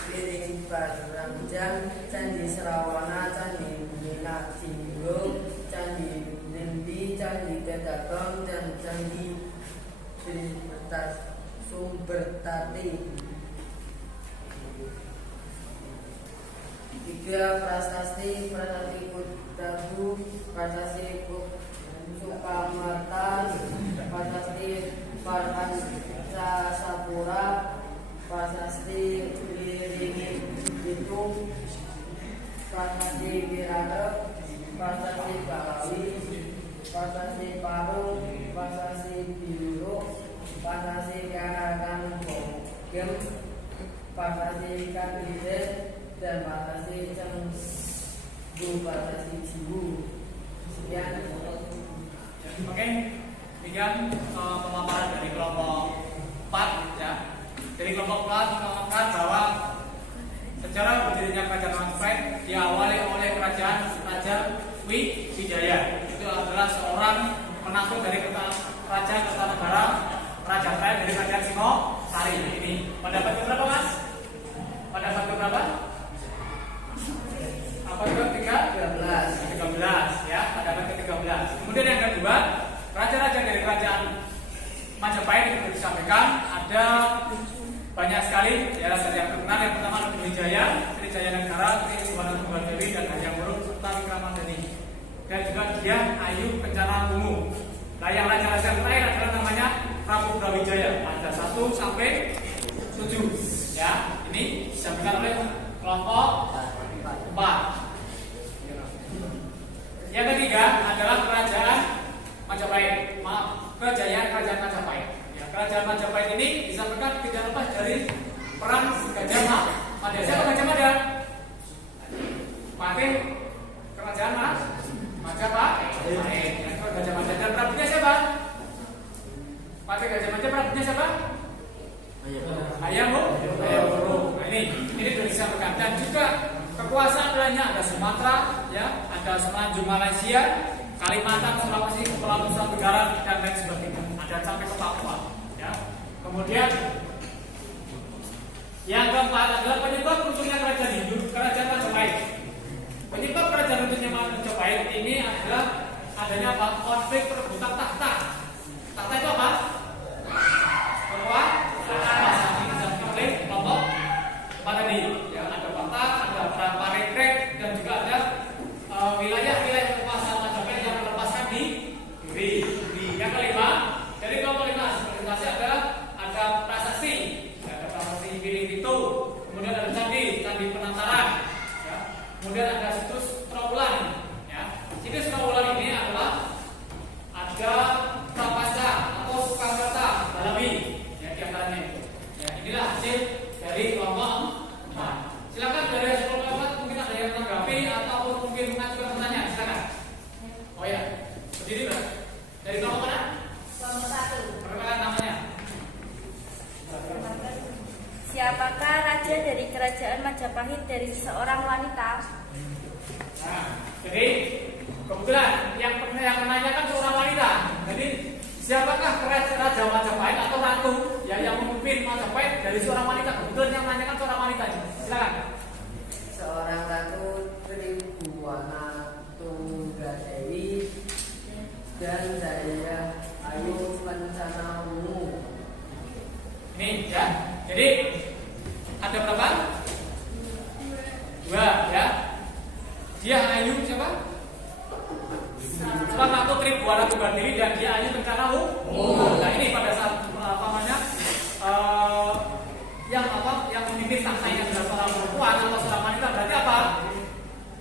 Piring Barangjang, Candi Serawana, Candi Minak Jinggo, Candi Nindi, Candi Kedaton, dan Candi Sumbertati. 3. Prasasti Kudatu, Prasasti Sukamata, Prasasti Parkasapura, Prasasti Liringin Bitung, Prasasti Kirana, Prasasti Balawi, Prasasti Parung, Prasasti Biru, Prasasti Kanan Bogem, Prasasti Ikan Ide, dan Prasasti Cenggu, Prasasti Jiwu. Sekian. Oke, demikian pemaparan dari kelompok 4 ya. Dari kelompok 4 mengatakan bahwa sejarah berdirinya kerajaan Majapahit diawali oleh kerajaan Raja Wijaya. Itu adalah seorang penakut dari kerajaan Kertanegara Majapahit dari kerajaan Singosari. Ini pendapat keberapa, Mas? Pendapat keberapa? Apa itu? 13 ya, pendapat ke-13. Kemudian yang kedua, raja-raja dari kerajaan Majapahit itu disampaikan ada banyak sekali ya, raja yang terkenal. Yang pertama adalah Sriwijaya Negara, Sri Subhanatunggal Dewi dan Hayam Wuruk serta Wikramadani. Dan juga dia Ayu Kencana Ungu. Nah, yang raja-raja yang terakhir adalah namanya Prabu Brawijaya. Ada 1 sampai 7 ya. Ini disampaikan oleh kelompok 4. Yang ketiga adalah kerajaan Majapahit. Kejayaan kerajaan Majapahit. Ya, kerajaan Majapahit ini disampaikan tidak lepas dari perang Gajah Mada. Siapa Gajah Mada? Patih kerajaan Majapahit. Gajah Mada. Dan prabunya siapa? Patih Gajah Mada. Prabunya siapa? Hayam Wuruk. Nah, ini sudah disampaikan. Dan juga kekuasaan lainnya ada Sumatera, ya, ada Semenanjung Malaysia, Kalimantan, Sulawesi, Kepulauan Nusa Tenggara dan lain sebagainya. Ada sampai ke Papua. Ya. Kemudian yang keempat adalah penyebab runtuhnya kerajaan Hindu, kerajaan Majapahit. Penyebab kerajaan runtuhnya Majapahit ini adalah adanya apa? Konflik perebutan tahta. Tahta itu apa? Kekuasaan disampaikan oleh kelompok Padani. Ya, ada Batak, ada Parekrek, dan juga ada wilayah-wilayah kekuasaan Majapahit yang melepaskan diri. Yang kelima, dari kelompok 5 presentasi ada prasasti, ya, ada prasasti Piring itu, kemudian ada candi Penantaran, ya. Kemudian ada situs Trawulan, ya. Situs Trawulan ini adalah ada Prapaca atau Sukamata Balawi, ya, diantaranya itu. Ya, inilah hasil dari kelompok 4. Silakan dari hasil kelompok 4 mungkin ada yang menanggapi ataupun mungkin mengajukan pertanyaan. Silakan. Oh ya, berdiri Mbak. Dari kelompok mana? Kelompok 1. Perkenalkan namanya. Siapakah raja dari kerajaan Majapahit dari seorang wanita? Nah, jadi kebetulan yang menanyakan seorang wanita. Jadi siapakah raja Majapahit atau ratu yang memimpin Majapahit dari seorang wanita? Kebetulan yang menanyakan seorang wanita. Silakan. Seorang ratu Tribhuwana Tunggadewi dan Daya Ayu Kencana Ungu. Ini ya. Jadi ada berapa? 2 ya. Dia Ayu siapa? Seorang ratu Tribhuwana Tunggadewi dan dia Ayu Kencana Ungu. Nah, ini pada saat apa namanya? Yang memimpin tahta ini adalah seorang perempuan atau seorang wanita. Berarti apa?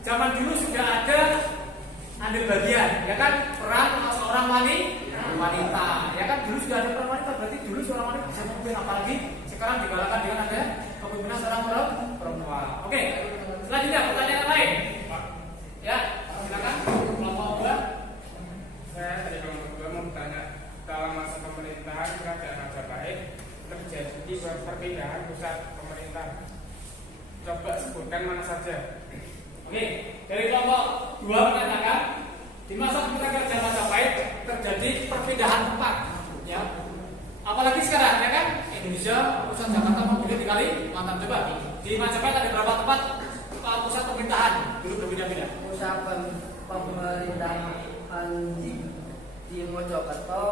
Zaman dulu sudah ada ambil bagian, ya kan, peran seorang wanita, ya kan, dulu sudah ada peran wanita. Berarti dulu seorang wanita bisa memimpin, apalagi sekarang digalakkan dengan ada kepemimpinan seorang perempuan. Oke, selanjutnya pertanyaan lain, Pak. Ya, silakan kelompok 2. Saya dari kelompok 2 mau bertanya, dalam masa pemerintahan kerajaan Majapahit terjadi perpindahan pusat pemerintah. Coba sebutkan mana saja. Oke, dari kelompok 2 mengatakan di masa pemerintahan kerajaan Majapahit terjadi perpindahan tempat, ya. Apalagi sekarang, ya kan, Indonesia, pusat Jakarta mau pindah di Kalimantan. Coba di Majapahit ada berapa tempat pusat pemerintahan dulu berbeda-beda? Pusat pemerintahan di Mojokerto,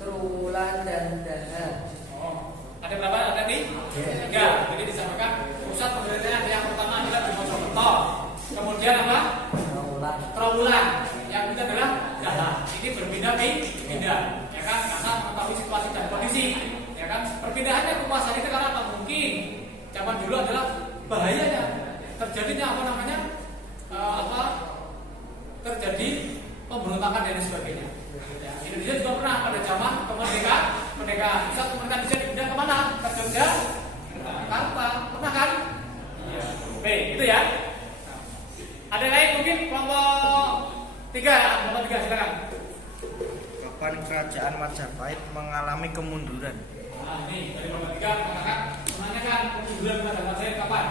Trawulan dan Dahar. Oh, ada berapa? Ada di 3. Jadi disampaikan pusat pemerintahan yang pertama adalah di Mojokerto. Kemudian apa? Trawulan. Yang kedua adalah Dahar. Ini berbeda-beda, ya kan? Karena mengetahui situasi dan kondisi fisik, ya kan? Perpindahannya kekuasaan itu karena apa? Mungkin zaman dulu adalah bahayanya terjadinya terjadi pemberontakan dan sebagainya. Ya, Indonesia juga pernah pada zaman kemerdekaan, misal kemerdekaan Indonesia dipindah kemana? Ke Jogja, Jakarta, pernah kan? Ya. Oke, itu ya. Ada lain mungkin kelompok 3 silakan. Kapan kerajaan Majapahit mengalami kemunduran? Nah, ini dari kelompok 3 menanyakan kemunduran pada Majapahit kapan?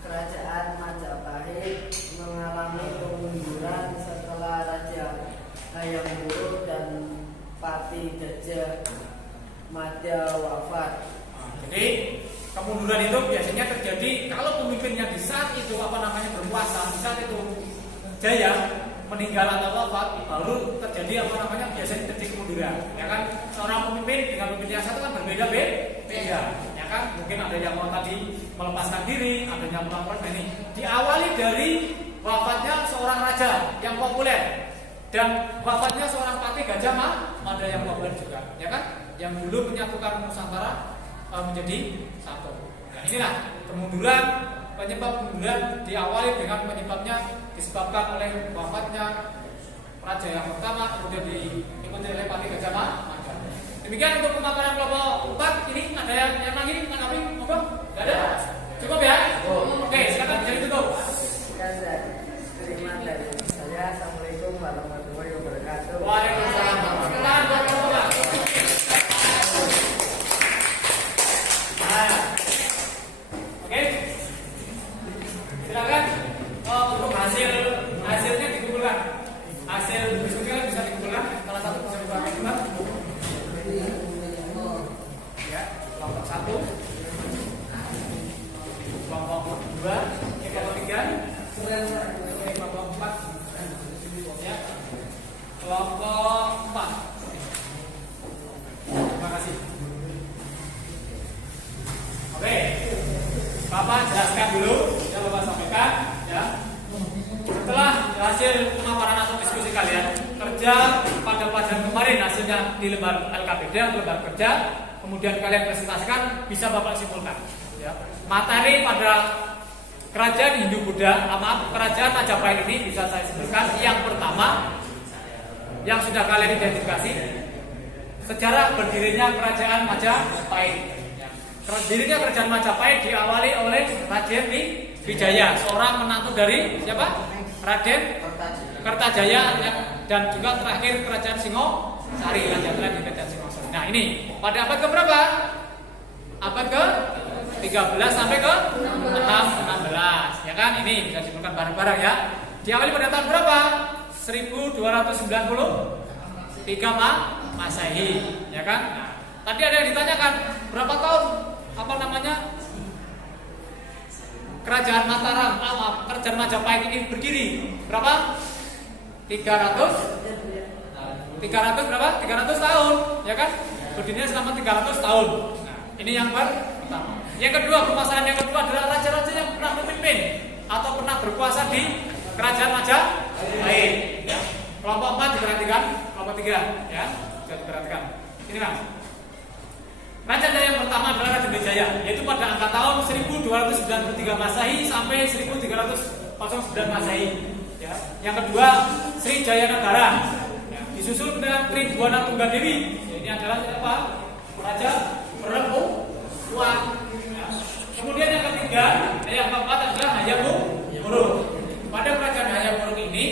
Kerajaan Majapahit mengalami kemunduran setelah Raja Hayam Wuruk dan Pati Gajah Mada wafat. Jadi kemunduran itu biasanya terjadi kalau pemimpinnya di saat itu berkuasa, di saat itu jaya meninggal atau wafat, baru terjadi biasanya terjadi kemunduran. Ya kan, seorang pemimpin dengan pemimpin yang satu kan berbeda-beda. Ya kan, mungkin ada yang mau tadi melepaskan diri, ada yang melakukan ini. Diawali dari wafatnya seorang raja yang populer dan wafatnya seorang patih Gajah Mada yang populer juga, ya kan? Yang dulu menyatukan Nusantara menjadi satu. Nah, inilah kemunduran. Penyebab kemunduran diawali dengan penyebabnya disebabkan oleh wafatnya raja yang pertama, kemudian diikuti oleh Patih Gajah Mada. Demikian untuk pemaparan kelompok 4. Ini ada yang lagi menanggapi? Monggo? Enggak ada? Cukup ya? Oke, silakan jadi tutup. Sekian terima dari saya. Assalamualaikum warahmatullahi wabarakatuh. Waalaikumsalam. Selamat berkelompok. Oke. Silakan untuk hasilnya dikumpulkan. Hasil diskusinya bisa dikumpulkan. Salah satu bisa dikumpulkan. Ya, kelompok 1, kelompok 2, kelompok 3, kelompok 4, ya, kelompok 4. Terima kasih. Oke, Bapak jelaskan dulu, ya Bapak sampaikan, ya. Setelah hasil pemaparan atau diskusi kalian kerja pada pelajaran kemarin, hasilnya di lembar LKPD atau lembar kerja, kemudian kalian presentasikan, bisa Bapak simpulkan, ya. Materi pada kerajaan Hindu Buddha, kerajaan Majapahit ini bisa saya sebutkan. Yang pertama, yang sudah kalian identifikasi, sejarah berdirinya kerajaan Majapahit. Berdirinya kerajaan Majapahit diawali oleh Raden Wijaya, seorang menantu dari siapa? Raden Kertajaya, dan juga terakhir kerajaan Singosari, Raja Raden Kerajaan Singosari. Nah, ini pada abad ke berapa? Abad ke 13 sampai ke 16, ya kan? Ini bisa disimpulkan bareng-bareng ya. Diawali pada tahun berapa? 1293 Masehi, ya kan? Nah, tadi ada yang ditanyakan berapa tahun kerajaan Mataram, kerajaan Majapahit ini berdiri? Berapa? 300 berapa? 300 tahun, ya kan? Berdirinya selama 300 tahun. Nah, ini yang pertama. Yang kedua, permasalahan yang kedua adalah raja-raja yang pernah memimpin atau pernah berkuasa di kerajaan Majapahit. Ya. Kelompok 4 diperhatikan, kelompok 3 ya, sudah diperhatikan. Ini Mas. Raja yang pertama adalah Raden Wijaya, yaitu pada angka tahun 1293 Masehi sampai 1309 Masehi. Ya. Yang kedua, Sri Jayanegara. Ya. Disusul dengan Tribhuwana Tunggadewi. Ini adalah apa? Raja Perempuan. Ya. Kemudian yang ketiga, yang keempat adalah Hayam Wuruk. Pada kerajaan Hayam Wuruk ini,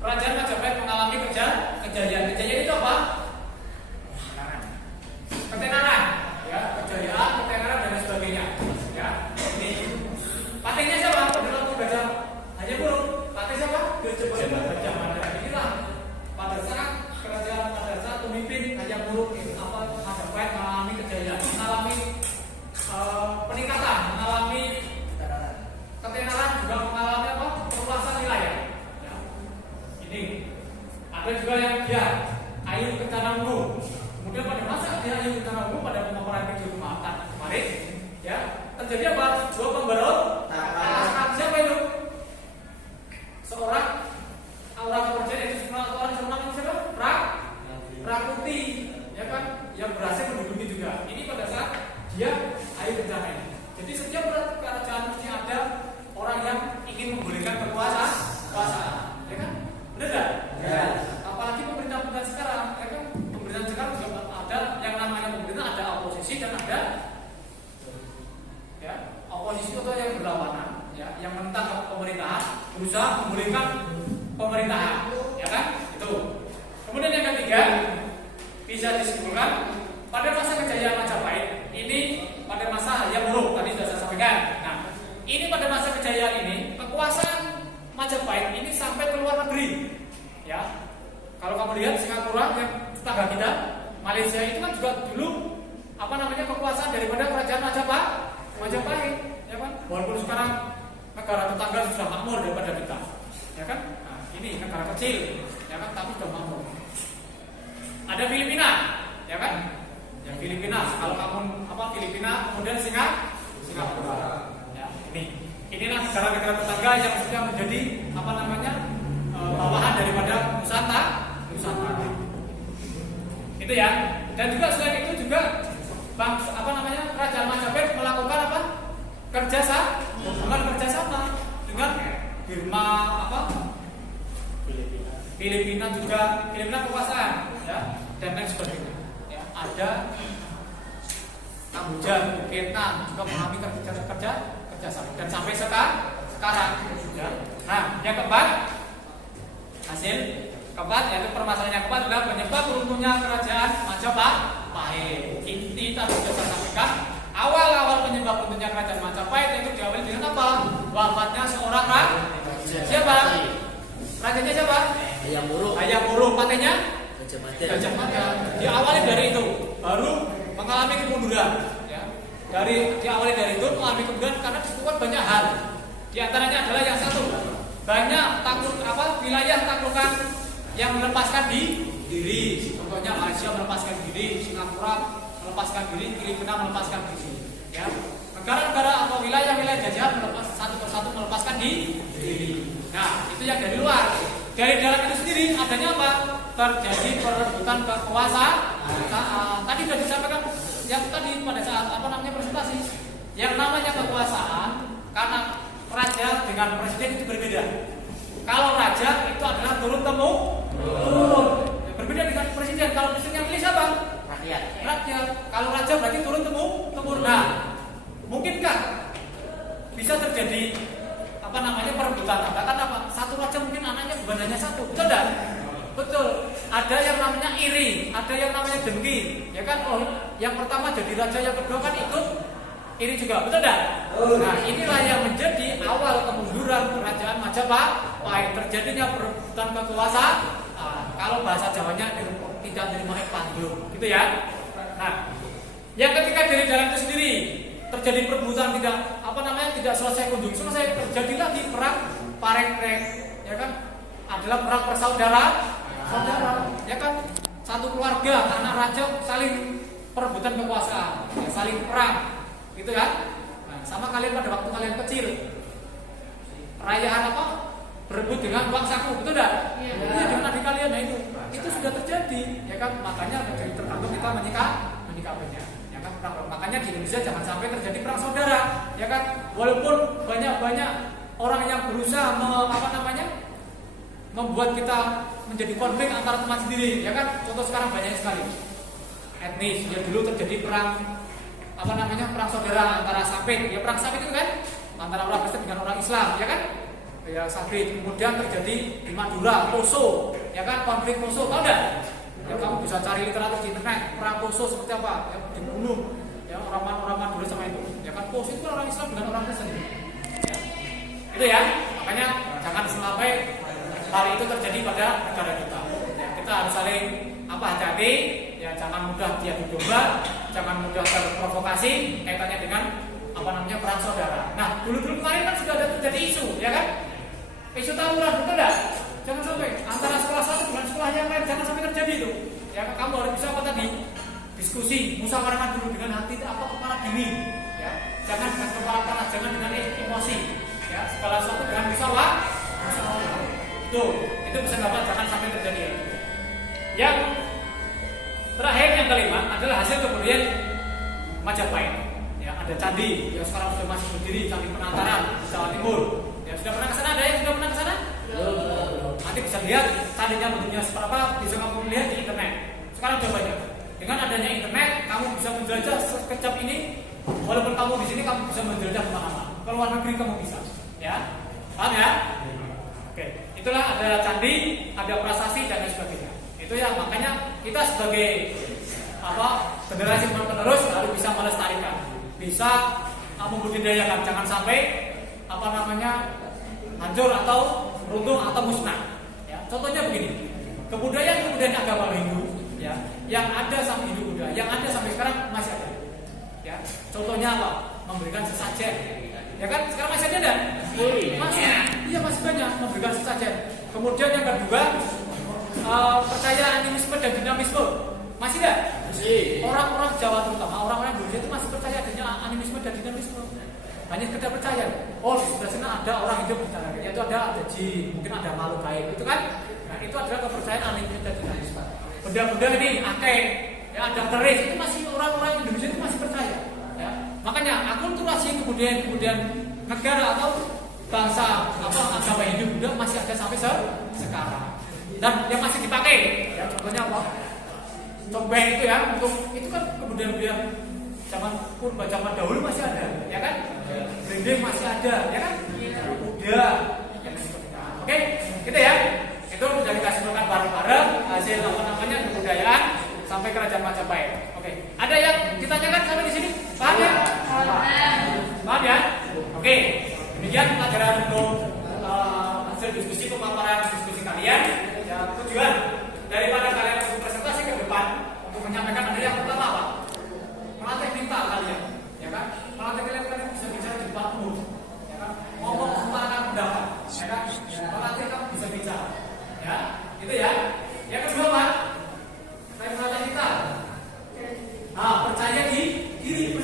kerajaan Majapahit mengalami kejayaan. Kejayaan itu apa? Ketenaran, ya, kejayaan, ketenaran dan sebagainya. Ya, ini patihnya siapa? Adalah Gajah Hayam Wuruk. Patih siapa? Gajah Mada. Inilah pada saat pemimpin Hayam Wuruk Majapahit mengalami kejayaan, mengalami peningkatan, mengalami ketenaran, juga mengalami perluasan wilayah. Ya. Ini ada juga yang dia Ayu Kencana Wuruk. Kemudian pada masa dia Ayu Kencana Wuruk pada pemaparan video kemarin, ya, terjadi apa? Dua pemberontakan. Siapa itu? Seorang kerajaan itu seorang siapa? Prakuti, ya kan? berusaha memulihkan pemerintahan, ya kan? Itu. Kemudian yang ketiga, bisa disimpulkan pada masa kejayaan Majapahit ini pada masa Hayam Wuruk tadi sudah saya sampaikan. Nah, ini pada masa kejayaan ini kekuasaan Majapahit ini sampai ke luar negeri, ya. Kalau kamu lihat Singapura yang tetangga kita, Malaysia itu kan juga dulu kekuasaan daripada kerajaan Majapahit, ya kan? Walaupun sekarang negara tetangga sudah makmur daripada kita, ya kan? Nah, ini negara kecil, ya kan? Tapi sudah makmur. Ada Filipina, ya kan? Yang Filipina, kalau kamu Filipina, kemudian Singapura. Ya, inilah negara-negara tetangga yang sudah menjadi bawahan daripada Nusantara. Itu ya. Dan juga selain itu juga kerajaan Majapahit melakukan kerjasama dengan Burma Filipina kekuasaan, ya, dan lain sebagainya. Ya, ada Kamboja, Vietnam juga mengalami kerjasama dan sampai sekarang. Ya. Nah, yang keempat, yaitu permasalahan yang keempat adalah penyebab runtuhnya kerajaan Majapahit. Inti tadi sudah saya sampaikan. Awal penyebab runtuhnya kerajaan Majapahit itu diawali dengan apa? Wafatnya seorang raja. Siapa? Rajanya siapa? Hayam Wuruk. Patenya? Gajah Mada. Diawali dari itu, baru mengalami kemunduran. Ya. Diawali dari itu mengalami kemunduran karena disebutkan banyak hal. Di antaranya adalah yang satu, banyak wilayah taklukan yang melepaskan diri. Contohnya Malaysia melepaskan diri, Singapura melepaskan diri, Filipina melepaskan diri. Ya. Negara-negara atau wilayah-wilayah jajahan satu persatu melepaskan diri. Nah, itu yang dari luar. Dari dalam itu sendiri adanya apa? Terjadi perebutan kekuasaan. Tadi sudah disampaikan yang tadi pada saat presentasi. Yang namanya kekuasaan karena raja dengan presiden itu berbeda. Kalau raja itu adalah turun temurun. Berbeda dengan presiden. Kalau presiden yang pilih siapa? Rakyat. Kalau raja berarti turun temurun. Nah, mungkinkah bisa terjadi perebutan? Katakan satu raja mungkin anaknya bukan hanya satu, betul tidak? Betul. Ada yang namanya iri, ada yang namanya dengki, ya kan? Oh, yang pertama jadi raja, yang kedua kan ikut iri juga, betul tidak? Nah, inilah yang menjadi awal kemunduran kerajaan Majapahit, terjadinya perebutan kekuasaan. Kalau bahasa Jawanya tidak terima pandung, gitu ya. Nah, yang ketika dari dalam itu sendiri terjadi perebutan tidak selesai kunjung selesai, terjadi lagi perang Parengtreng, ya kan? Adalah perang bersaudara, ya kan? Satu keluarga anak raja saling perebutan kekuasaan, ya, saling perang, gitu kan? Nah, sama kalian pada waktu kalian kecil, perayaan berebut dengan uang saku, betul tidak? Iya, dengan adik kalian, nah itu sudah terjadi, ya kan? Makanya jadi tergantung kita menyikapinya. Makanya di Indonesia jangan sampai terjadi perang saudara, ya kan? Walaupun banyak orang yang berusaha membuat kita menjadi konflik antara teman sendiri, ya kan? Contoh sekarang banyak sekali etnis. Ya dulu terjadi perang perang saudara antara Sapit, ya perang Sapit itu kan antara orang Kristen dengan orang Islam, ya kan? Ya Sapit. Kemudian terjadi di Madura, Poso, ya kan? Konflik Poso, tahu enggak? Ya kamu bisa cari literatur di internet, perang Poso seperti apa? Ya dibunuh, ya orang Madura sama itu. Ya kan Poso itu orang Islam dengan orang Kristen. Ya. Itu ya. Makanya jangan sampai hal itu terjadi pada negara kita. Ya, kita harus saling hati-hati. Ya jangan mudah diadu domba, jangan mudah terprovokasi kaitannya dengan perang saudara. Nah dulu kemarin kan sudah ada terjadi isu, ya kan? Isu tawuran, betul enggak? Jangan sampai antara sekolah satu dengan sekolah yang lain, jangan sampai terjadi itu. Ya kamu harus bisa diskusi, musyawarahkan dulu dengan hati kepala dingin. Ya, jangan dengan kepala panas, jangan dengan emosi. Ya, segala sesuatu dengan musyawarah. Itu bisa dapat, jangan sampai terjadi. Yang terakhir yang kelima adalah hasil kebudayaan Majapahit. Ya, ada candi yang sekarang sudah masih berdiri, Candi Penataran di Jawa Timur. Ya, sudah pernah ke sana? Ada yang sudah pernah ke sana? Nanti bisa lihat candinya bentuknya seperti apa, bisa kamu lihat di internet. Sekarang coba aja. Dengan adanya internet, kamu bisa menjelajah sekejap ini. Walaupun kamu di sini, kamu bisa menjelajah kemana-mana. Ke luar negeri kamu bisa. Ya, paham ya? itulah ada candi, ada prasasti dan lain sebagainya. Itu ya, makanya kita sebagai generasi penerus harus bisa melestarikan, bisa membudidayakan, jangan sampai hancur atau runtuh atau musnah. Ya, contohnya begini, kebudayaan agama Hindu, ya, yang ada sampai Hindu Buddha, yang ada sampai sekarang masih ada. Ya, contohnya apa? Memberikan sesajen. Ya kan, sekarang masih ada enggak? Masih. Iya, masih banyak memberikan sesajen. Kemudian yang kedua, percaya animisme dan dinamisme. Masih enggak? Masih. Orang-orang Jawa terutama, orang-orang Indonesia itu masih percaya adanya animisme dan dinamisme. Hanya sekedar percaya. Oh, di sebelah sana ada orang hidup berjalan, yaitu ada jin, mungkin ada makhluk gaib, itu kan? Nah, itu adalah kepercayaan animisme dan dinamisme. Benda-benda ini akeh, ya ada keris, itu masih orang-orang Indonesia itu masih percaya. Ya. Makanya akulturasi kemudian negara atau bangsa agama Hindu Buddha masih ada sampai sekarang. Dan yang masih dipakai, ya contohnya apa? Topeng itu ya, untuk itu kan kemudian zaman purba, zaman dahulu masih ada, ya kan? Bendeng masih ada, ya kan? Kuda, ya. Oke, gitu ya. Itu sudah kita simpulkan bareng-bareng hasil kebudayaan sampai kerajaan Majapahit. Oke, ada yang ditanyakan sampai di sini? Paham ya? Paham ya? Oke, demikian pelajaran untuk hasil diskusi pemaparan diskusi kalian. Ya, tujuan daripada kalian untuk presentasi ke depan untuk menyampaikan ada yang pertama apa? Melatih mental kalian, ya kan? Melatih kalian bisa bicara di depan umum, ya kan? Ngomong mengutarakan pendapat, ya kan? Melatih kamu bisa bicara, ya, gitu ya. Yang kedua apa? Saya melatih kita. Percaya diri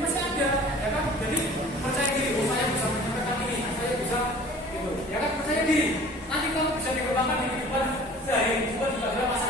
masih ada, ya kan? Jadi percaya diri, saya bisa menyampaikan ini, saya bisa gitu, ya kan? Percaya diri. Nanti kamu bisa dikembangkan di kehidupan sehari-hari juga masalah.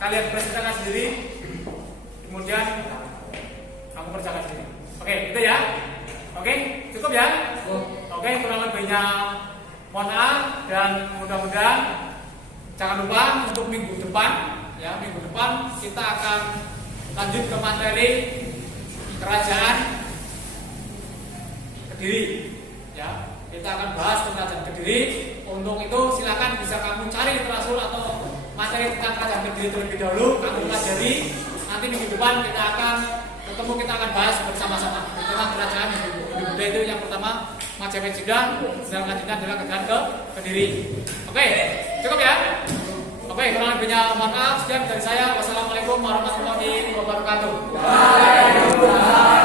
kalian presentasikan sendiri, kemudian kamu kerjakan sendiri. Oke, itu ya. Oke, cukup ya. Oke, kurang lebihnya mohon maaf dan mudah-mudahan jangan lupa untuk minggu depan ya, minggu depan kita akan lanjut ke materi kerajaan Kediri ya. Kita akan bahas tentang kerajaan Kediri. Untuk itu silakan bisa kamu cari literatur atau materi tentang kerajaan Kediri terlebih dahulu, kamu pelajari. Nanti minggu depan kita akan ketemu, kita akan bahas bersama-sama tentang kerajaan Hindu-Buddha. Itu yang pertama Majapahit sudah, dan selanjutnya adalah kerajaan Kediri. Oke, cukup ya. Oke, kurang lebihnya mohon maaf. Sekian dari saya. Wassalamualaikum warahmatullahi wabarakatuh. Waalaikumsalam.